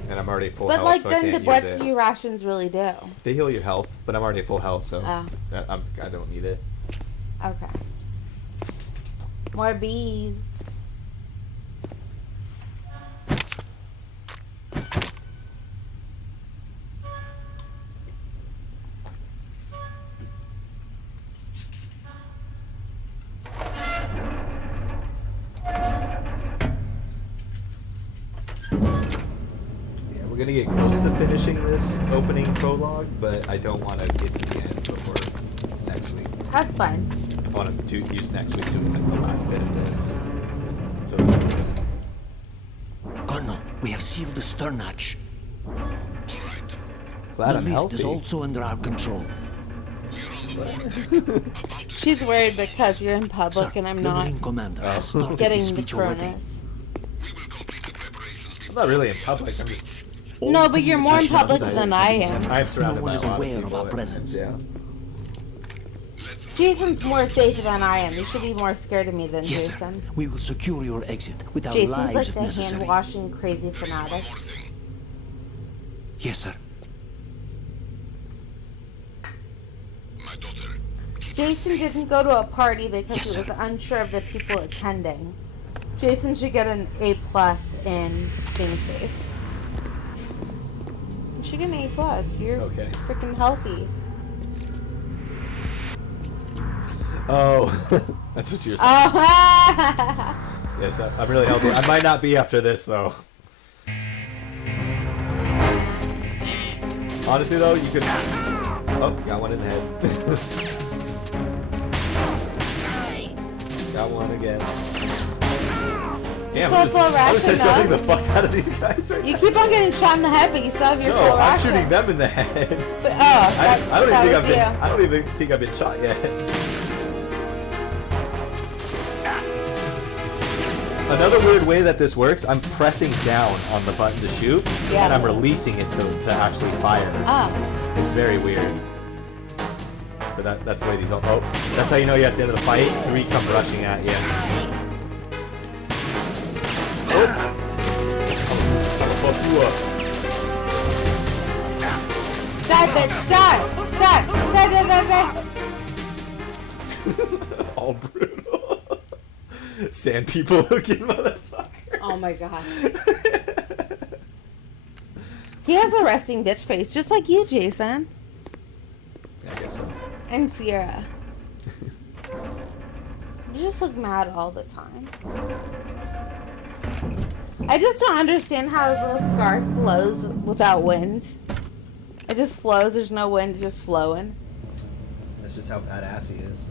And I'm already full But health, like, so I then can't what use it. do your rations really do? They heal your health, but I'm already full health, so Oh. I don't need it. Okay. More bees. Yeah, we're gonna get close to finishing this opening prologue, but I don't want to get to the end before next week. That's fine. I want to use next week to like the last bit of this. So Colonel, we have sealed the stern hatch. glad The I'm lift healthy. is also under our control. She's worried because you're in public Sir, and I'm the not Marine commander has started his getting the speech already. coronas. I'm not really in public. I'm just. All No, but you're more in communications public are than closed I and am. separate. I'm surrounded No one by is a lot aware of of people our at presence. times, Jason's more safe than I am. You should be more scared of me than Yes, Jason. sir. We will secure your exit with our Jason's lives like if the necessary. hand-washing crazy fanatic. Yes, sir. Jason didn't go to a party because Yes, he was sir. unsure of the people attending. Jason should get an A+ in being safe. You should get an A+. You're Okay. freaking healthy. Oh, that's what you're saying. Oh, Yes, I'm really healthy. I might not be after this though. Honestly though, you could. Oh, got one in the head. Got one again. Damn, still I'm full just ration, headshotting though? the fuck out of these guys right you now. keep on getting shot in the head, but you still have your No, full I'm ration. shooting them in the head. But, oh, I don't even think was I've been. you. I don't even think I've been shot yet. Another weird way that this works, I'm pressing down on the button to shoot, Yeah. and I'm releasing it to actually fire. Oh. It's very weird. But that's the way these all. Oh, that's how you know you're at the end of the fight. 3 come rushing at you. I'll fuck you up. Die, bitch! Die! Die! Die, die, die, die! All brutal. Sand people looking motherfucker. Oh my god. He has a resting bitch face, just like you, Jason. I guess so. And Sierra. You just look mad all the time. I just don't understand how his little scarf flows without wind. It just flows, there's no wind, it's just flowing. That's just how badass he is.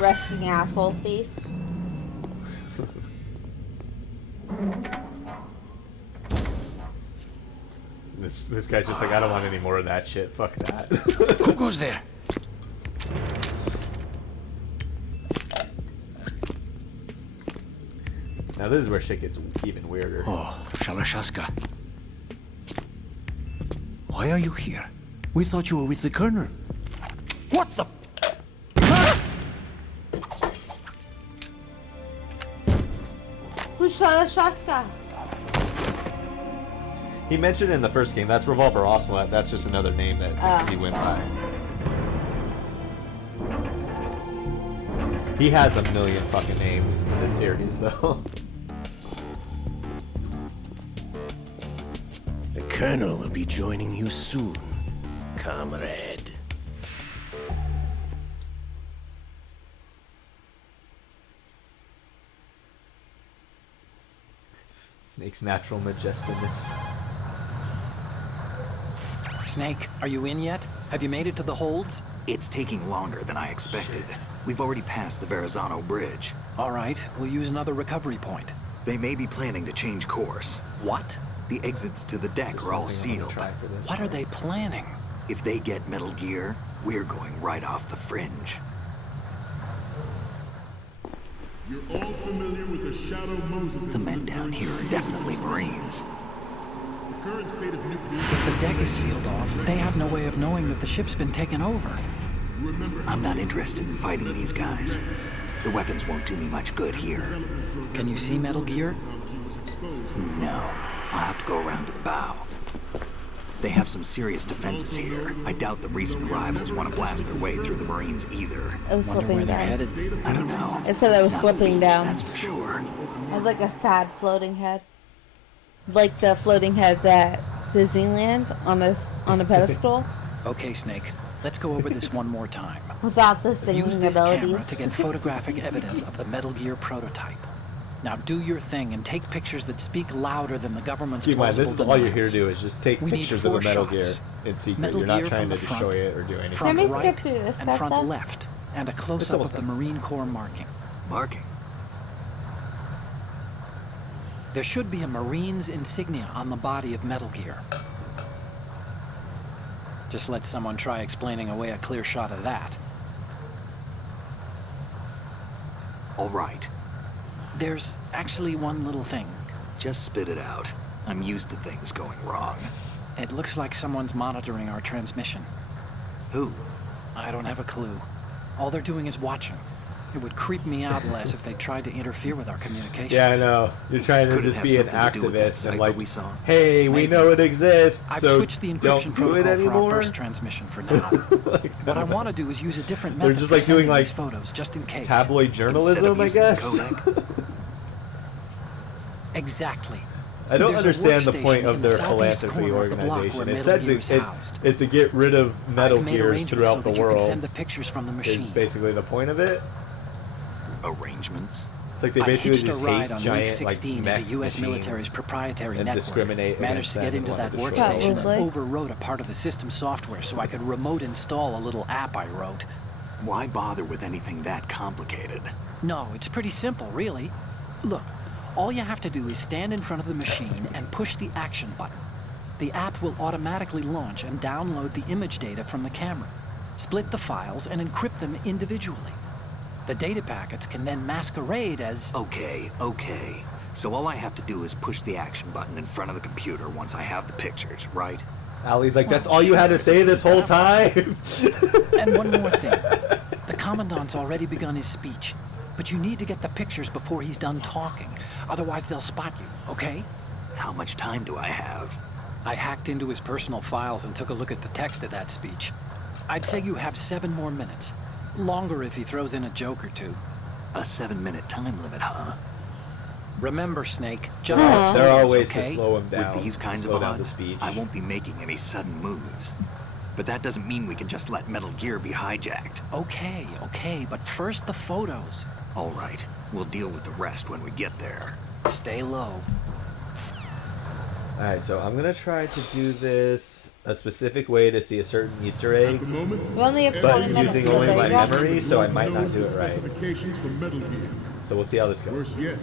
Resting asshole face. This guy's just like, I don't want any more of that shit. Fuck that. Who goes there? Now this is where shit gets even weirder. Oh, Shalashaska. Why are you here? We thought you were with the Colonel. What the? Who's Shalashaska? He mentioned in the first game, that's Revolver Ocelot. That's just another name that he went by. He has a million fucking names in this series, though. The Colonel will be joining you soon, comrade. Snake's natural majestiness. Snake, are you in yet? Have you made it to the holds? It's taking longer than I expected. We've already passed the Verrazano Bridge. All right, we'll use another recovery point. They may be planning to change course. What? The exits to the deck are all sealed. What are they planning? If they get Metal Gear, we're going right off the fringe. You're all familiar with the Shadow Moses. The men down here are definitely Marines. The current state of nuclear... If the deck is sealed off, they have no way of knowing that the ship's been taken over. I'm not interested in fighting these guys. The weapons won't do me much good here. Can you see Metal Gear? No. I'll have to go around to the bow. They have some serious defenses here. I doubt the recent arrivals want to blast their way through the Marines either. It was slipping down. I don't know. It said it was Not slipping beach, down. That's for sure. It was like a sad floating head. Like the floating heads at Disneyland on a pedestal. Okay, Snake. Let's go over this one more time. Without the singing Use this abilities. camera to get photographic evidence of the Metal Gear prototype. Now do your thing and take pictures that speak louder than the government's Keep in mind, this plausible is all you're here denials. to do is just take We need pictures of the 4 Metal Gear shots. in secret. Metal You're not Gear trying from to the front, destroy it or do anything. Front Let me right skip you a and step, front though. left, and a It's close-up almost of the Marine Corps marking. Marking? There should be a Marine's insignia on the body of Metal Gear. Just let someone try explaining away a clear shot of that. All right. There's actually one little thing. Just spit it out. I'm used to things going wrong. It looks like someone's monitoring our transmission. Who? I don't have a clue. All they're doing is watching. It would creep me out less if they tried to interfere with our communications. Yeah, I know. You're trying to Could it just have be an something to do with that activist and cipher like, we saw? hey, we Maybe. know it exists, I've so switched the don't encryption do it protocol for our anymore. burst transmission for now. What I want to do is use a different They're method just for like doing sending like these photos, just in case. tabloid Instead of journalism, I using the guess. Kodak? Exactly. I don't There's a understand the point workstation of in the their southeast philanthropy corner of the block organization. where It Metal said Gear is it housed. is to get rid of Metal I've made Gears arrangements throughout so the that you can world. send the pictures from the machine. Is basically the point of it. Arrangements? It's like they I basically hitched a just ride hate on giant Link 16 like mech into U.S. machines military's proprietary and network. discriminate Managed to against get them into and that wanted to destroy workstation them. Probably. and overwrote a part of the system software so I could remote install a little app I wrote. Why bother with anything that complicated? No, it's pretty simple, really. Look, all you have to do is stand in front of the machine and push the action button. The app will automatically launch and download the image data from the camera, split the files, and encrypt them individually. The data packets can then masquerade as... Okay. So all I have to do is push the action button in front of the computer once I have the pictures, right? Ali's like, that's Well, all you had to sure, say this whole time? And one more thing. The Commandant's already begun his speech. But you need to get the pictures before he's done talking. Otherwise, they'll spot you, okay? How much time do I have? I hacked into his personal files and took a look at the text of that speech. I'd say you have 7 more minutes. Longer if he throws in a joke or two. A 7-minute time limit, huh? Remember, Snake, just there are ways okay? to slow him down. With these kinds slow of down the odds, speech. I won't be making any sudden moves. But that doesn't mean we can just let Metal Gear be hijacked. Okay, but first the photos. All right, we'll deal with the rest when we get there. Stay low. Alright, so I'm gonna try to do this a specific way to see a certain Easter egg, At the moment, We only have 20 but minutes. using so only there my you go. memory, so I might not knows do the it right. specifications for Metal Gear. So we'll see how this goes. Worse yet,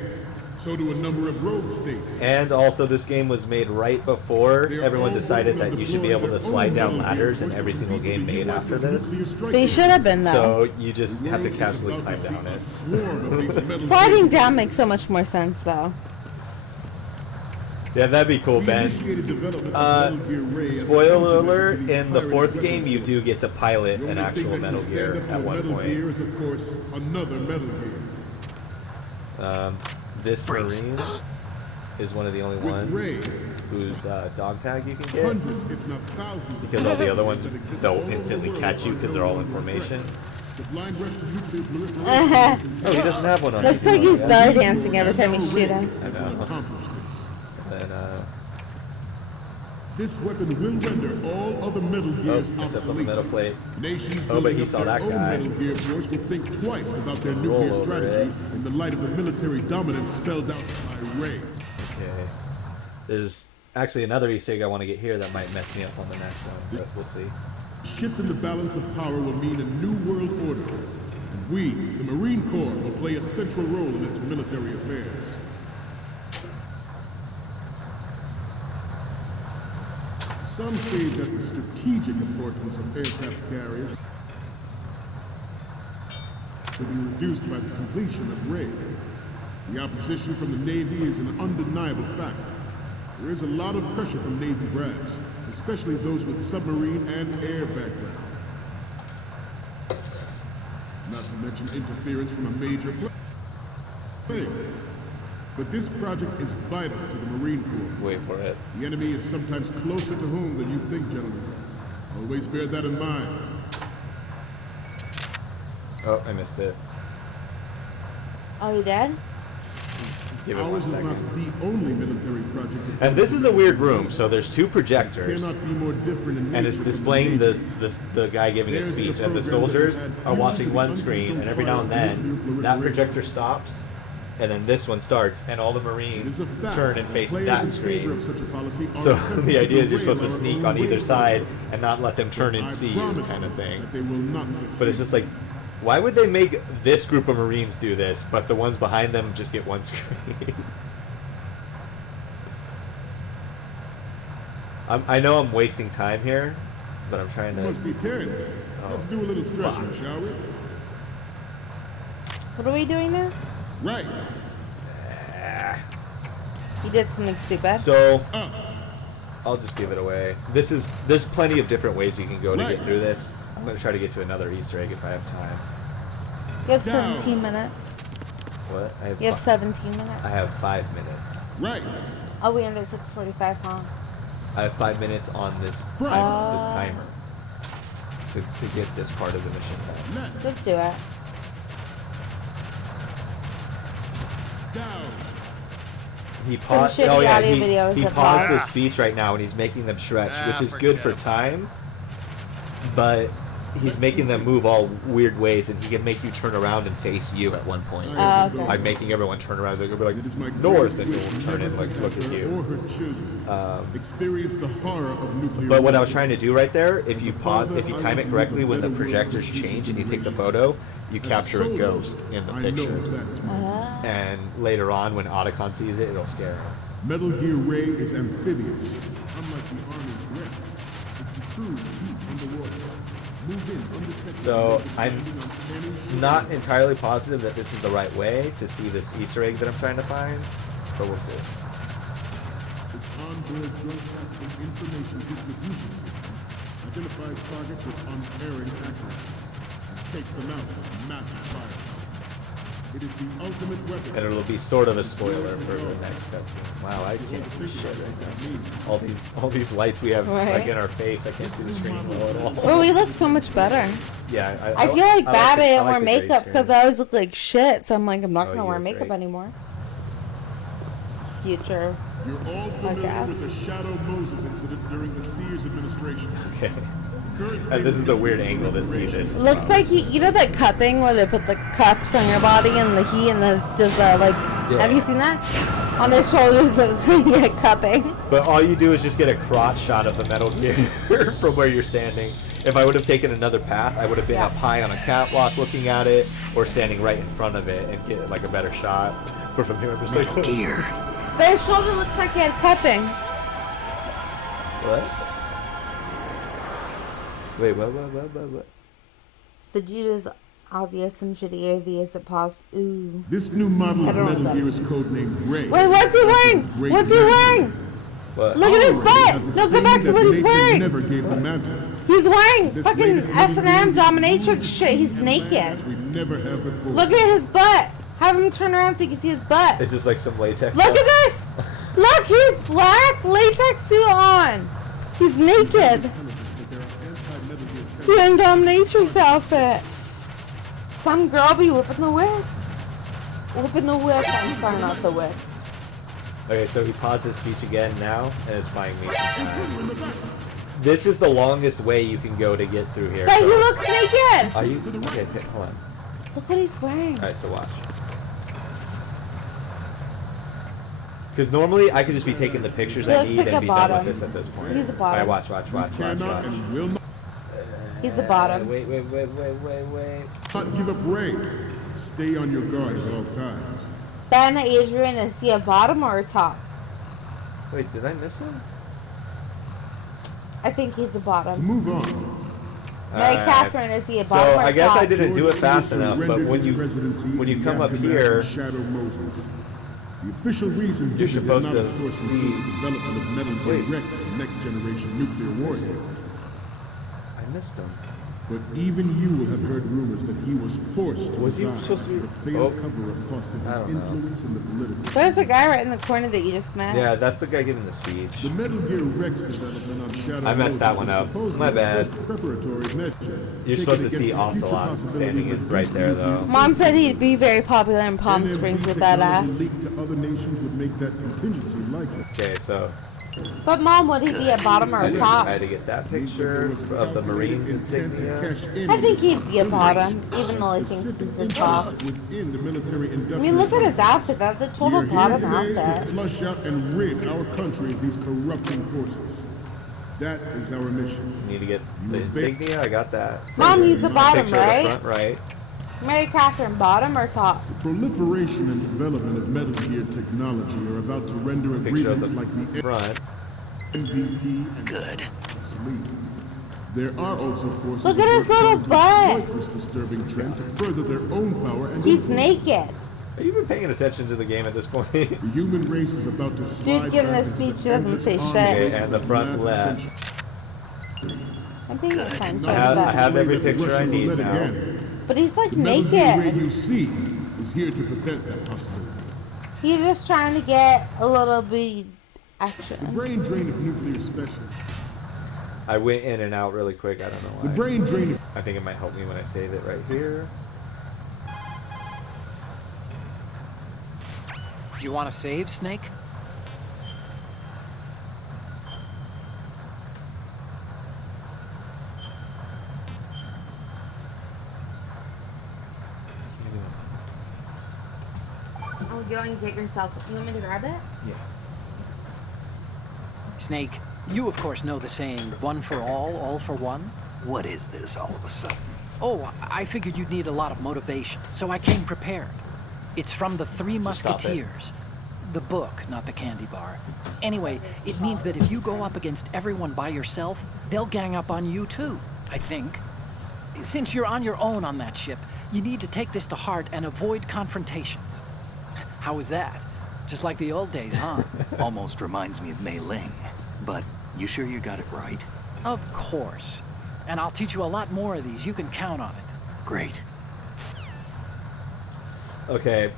so do a number of rogue states. And also, this game was made right before everyone decided that you should be able to slide down ladders in every single game made after this. They should have been, though. So you just have to casually climb down it. Sliding down makes so much more sense, though. Yeah, that'd be cool, Ben. Spoiler alert, in the 4th game, you do get to pilot an actual Metal Gear at one point. Is, of course, another Metal Gear. This Marine is one of the only ones whose dog tag you can get. Hundreds, if not thousands, of Because all the other ones, that exist they'll all over instantly the world catch you because they're all in formation. The blind rush to nuclear proliferation Oh, he doesn't have one on. Looks his like he's phone, belly dancing every time you shoot him. I know. accomplish this. And, This weapon will render all other Metal Gears except on the obsolete. metal plate. Nations Oh, but building he up saw their that own guy. Metal Gear force will think twice about their Roll nuclear over strategy it. in the light of the military dominance spelled out by Ray. Okay. There's actually another Easter egg I want to get here that might mess me up on the next one, but we'll see. Shift in the balance of power will mean a new world order, and we, the Marine Corps, will play a central role in its military affairs. Some say that the strategic importance of aircraft carriers will be reduced by the completion of Ray. The opposition from the Navy is an undeniable fact. There is a lot of pressure from Navy brass, especially those with submarine and air background. Not to mention interference from a major player. But this project is vital to the Marine Corps. Wait for it. The enemy is sometimes closer to home than you think, gentlemen. Always bear that in mind. Oh, I missed it. Oh, you did? Give it 1 Ours is second. not the only military project. And this is a weird room, so there's 2 projectors. Cannot be more different in And it's nature from displaying Navy. the guy giving a speech, and the soldiers are watching one screen, and every now and then that projector stops, and then this one starts, and all the It Marines is a fact turn and face players that in favor of screen. such a policy are So attempting the idea to is you're supposed to derail sneak our on own either way. side and not let them turn and I see you, promise kind of you thing. that they will not succeed. But it's just like, why would they make this group of Marines do this, but the ones behind them just get one screen? I know I'm wasting time here, but I'm trying It to... must be tense. Let's do a little stretching, shall we? What are we doing now? Right. You did something stupid. So, I'll just give it away. There's plenty of different ways you can go to Right. get through this. I'm going to try to get to another Easter egg if I have time. You have Down. 17 minutes. What? You have 17 minutes. I have 5 minutes. Right. Oh, we ended at 6:45, huh? I have 5 minutes on this Right. timer to get this part of the mission done. Left. Just do it. Down. He paused. shitty Oh yeah, audio videos he that paused pause. his speech right now, and he's making them stretch, which is forget good for about time. But he's making them move all weird ways, and he can make you turn around and face you at one point. Okay. By making everyone turn around, so they'll be It is my like north, and greatest you'll wish turn never and like to look have at her you. or her children experience the horror of nuclear. But what I was war. trying to do right there, if you pause, if you time it correctly, when the projectors change and you take the photo, you capture a ghost in the I know picture. that is my And later on, when Otacon sees it, it'll scare him. Metal Gear Ray is amphibious. Unlike the Army's Rex, it can cruise deep underwater. Move in undetected. So I'm landing on any not entirely positive that this is the right way to see this Easter egg that I'm trying to find, but we'll see. Its onboard joint tactical information distribution system identifies targets with unerring accuracy and takes them out with massive firepower. It is the ultimate weapon. And it'll be sort of a spoiler for the next cutscene. Wow, I can't see shit right now. All these lights we have like in our face, I can't see the screen well at all. Well, we look so much better. Yeah, I feel like bad I didn't wear the makeup because I always look like shit. So I'm like, I'm not gonna wear makeup great. anymore. Future. You're all familiar with the Shadow Moses incident during the Sears administration. Okay. And this is a weird angle to see this. Looks like you know that cupping where they put the cups on your body and the heat and does the like. Yeah. Have you seen that? On his shoulders, yeah, cupping. But all you do is just get a crotch shot of the Metal Gear from where you're standing. If I would have taken another path, I would have been up high on a catwalk looking at it, or standing right in front of it and get like a better shot. Or from here, I'm just Metal like Gear. But his shoulder looks like he had cupping. What? Wait, what? The dude is obvious and shitty AV as it paused. Ooh. This new model of Metal Gear is codenamed Ray. Wait, what's he wearing? What's he wearing? What? Look at his butt! No, go back to what he's wearing! Never gave the mantle. He's wearing fucking S&M dominatrix shit. He's naked. We never have before. Look at his butt. Have him turn around so you can see his butt. It's just like some latex. Look at this! Look, he's black latex suit on. He's naked. He's in dominatrix outfit. Some girl be whipping the whisk. Whipping the whip. I'm sorry, not the whisk. Okay, so he paused his speech again now, and it's buying me some time. This is the longest way you can go to get through here. But so he looks naked! Are you? Okay, hold on. Look what he's wearing. Alright, so watch. Because normally I could just be taking the pictures I need and be done with this at this point. He's a bottom. Alright, watch. He's the bottom. Wait. Not give up Ray. Stay on your guard at all times. Ben, Adrian, is he a bottom or a top? Wait, did I miss him? I think he's a bottom. Move on. Mary Catherine, is he a bottom or a top? So I guess I didn't do it fast enough, but when you come up here, Shadow Moses. The official reason you're supposed to see the development of Metal Gear Rex and next generation nuclear warheads. I missed him. But even you will have heard rumors that he was forced to Was he resign supposed to be? after the failed cover-up cost him his influence in the political. There's the guy right in the corner that you just met. Yeah, that's the guy giving the speech. The Metal Gear Rex development on Shadow I messed that one up. My bad. Preparatory measure You're supposed to see Ocelot standing in right there, though. Mom said he'd be very popular in Palm Springs with that ass. Leaked to other nations would make that contingency likely. Okay, so But Mom, would he be a bottom or a top? I had to get that picture of the Marines insignia. I think he'd be a bottom, even though I think he's a top. Within the military I mean, look at his outfit. That's a total bottom to outfit. flush out and rid our country of these corrupting forces. That is our mission. You need to get the insignia. I got that. Mom, he's a bottom, Picture of the right? front right. Mary Catherine, bottom or top? The proliferation and development of Metal Gear technology are about to render Picture of agreements the like the front. NPT and obsolete. There are also forces Look at his little to butt. exploit this disturbing trend to further their own power and He's influence. naked. Are you even paying attention to the game at this point? The human race is about to slide Dude giving back a into speech the doesn't say endless shit. arms Okay, race and of the front last left. century. I'm being attention, I have every picture I Russia will need let now. again. but he's like The Metal Gear Ray naked. you see is here to prevent that possibility. He's just trying to get a little bit The action. brain drain of nuclear special. I went in and out really quick. I don't know The why. brain drain of I think it might help me when I save it right here. Do you want to save, Snake? Oh, go and get yourself. You want me to grab it? Yeah. Snake, you of course know the saying, one for all for one? What is this all of a sudden? Oh, I figured you'd need a lot of motivation, so I came prepared. It's from the Three Musketeers. The book, not the candy bar. Anyway, it means that if you go up against everyone by yourself, they'll gang up on you too, I think. Since you're on your own on that ship, you need to take this to heart and avoid confrontations. How was that? Just like the old days, huh? Almost reminds me of Mei Ling. But you sure you got it right? Of course. And I'll teach you a lot more of these. You can count on it. Great. Okay,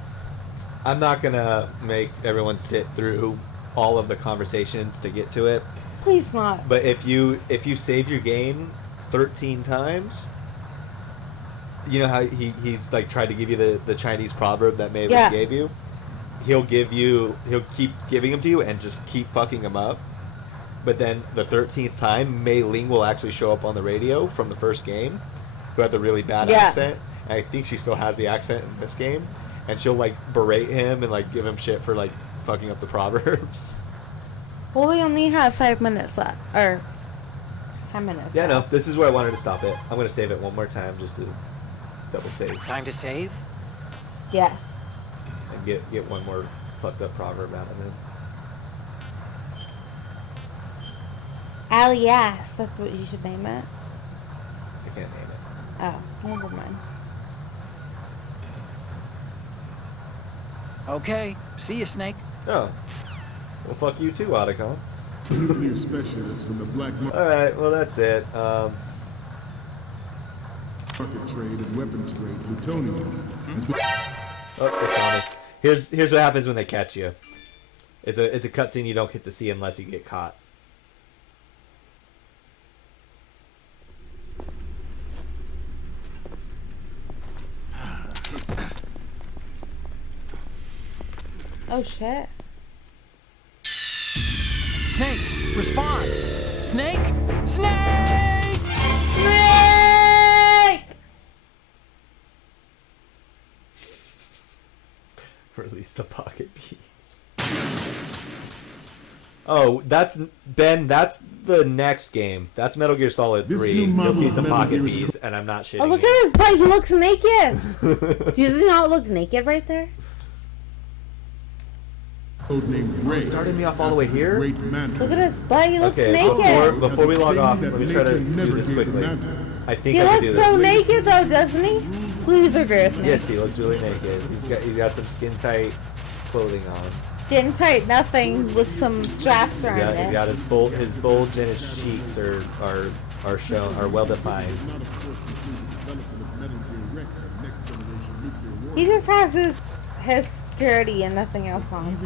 I'm not gonna make everyone sit through all of the conversations to get to it. Please not. But if you save your game 13 times, you know how he's like tried to give you the Chinese proverb that Mei Ling gave you? He'll keep giving them to you and just keep fucking them up. But then the 13th time, Mei Ling will actually show up on the radio from the first game, who had the really bad accent. And I think she still has the accent in this game. And she'll like berate him and like give him shit for like fucking up the proverbs. Well, we only have 5 minutes left, or 10 minutes. Yeah, no, this is where I wanted to stop it. I'm gonna save it one more time just to double save. Time to save? Yes. And get one more fucked up proverb out of it. Alias, that's what you should name it. I can't name it. Oh, never mind. Okay, see you, Snake. Oh. Well, fuck you too, Otacon. Nuclear specialists in the black Alright, well that's it. Market trade and weapons trade plutonium. Oh, it's on me. Here's what happens when they catch you. It's a cutscene you don't get to see unless you get caught. Oh shit. Snake, respond! Snake! Snake! Snake! Release the pocket bees. Oh, that's Ben. That's the next game. That's Metal Gear Solid 3. You'll see some pocket bees, and I'm not shitting. Oh, look you. at his butt. He looks naked. Does he not look naked right there? Starting me off all the way here? Look at his butt. He looks Okay, naked. before we log off, let me try to do this quickly. I think He I can do looks this. so naked though, doesn't he? Please agree with me. Yes, he looks really naked. He's got some skin tight clothing on. Skin tight, nothing with some straps around He's it. got his bulge and his cheeks are shown, are well defined. He just has his skirty and nothing else on.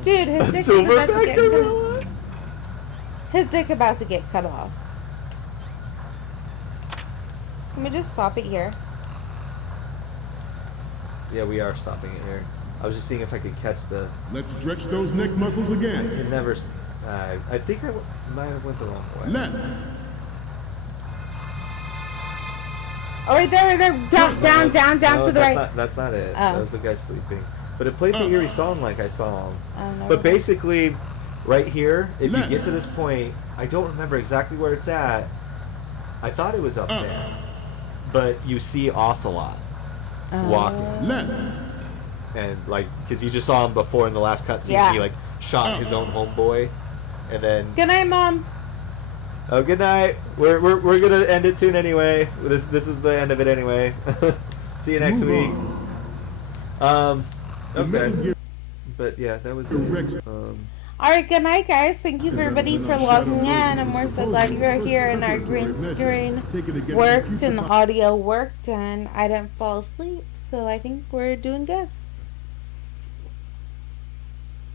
Dude, his dick is about to get cut off. His dick about to get cut off. Can we just stop it here? Yeah, we are stopping it here. I was just seeing if I could catch the... Let's stretch those neck muscles I again. can never... I think I might have went the wrong way. Left. Oh, right there, right there. Down No, to the right. That's not it. Oh. That was the guy sleeping. But it played the eerie song like I saw him. Oh, no. But basically, right here, if you get to this point, I don't remember exactly where it's at. I thought it was up there. But you see Ocelot walking. Left. And, like, because you just saw him before in the last cutscene. Yeah. He, like, shot his own homeboy. And then... Good night, Mom. Oh, good night. We're gonna end it soon anyway. This was the end of it anyway. See you next week. Okay. But yeah, that was it. Alright, good night, guys. Thank you everybody for logging in, and we're so glad you are here. And our green screen worked and the audio worked, and I didn't fall asleep, so I think we're doing good.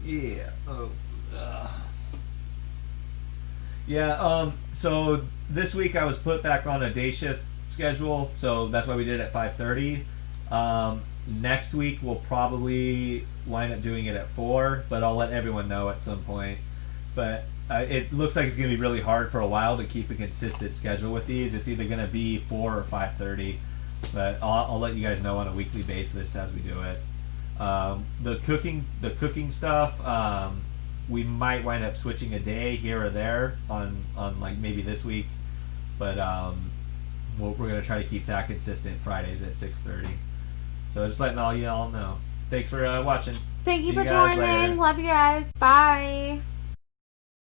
Yeah. Yeah, so this week I was put back on a day shift schedule, so that's why we did it at 5:30. Next week we'll probably wind up doing it at 4, but I'll let everyone know at some point. But it looks like it's going to be really hard for a while to keep a consistent schedule with these. It's either going to be 4 or 5:30, but I'll let you guys know on a weekly basis as we do it. The cooking stuff, we might wind up switching a day here or there on like maybe this week, but we're gonna try to keep that consistent. Fridays at 6:30. So just letting all y'all know. Thanks for watching. Thank you See for guys joining. later. Love you guys. Bye.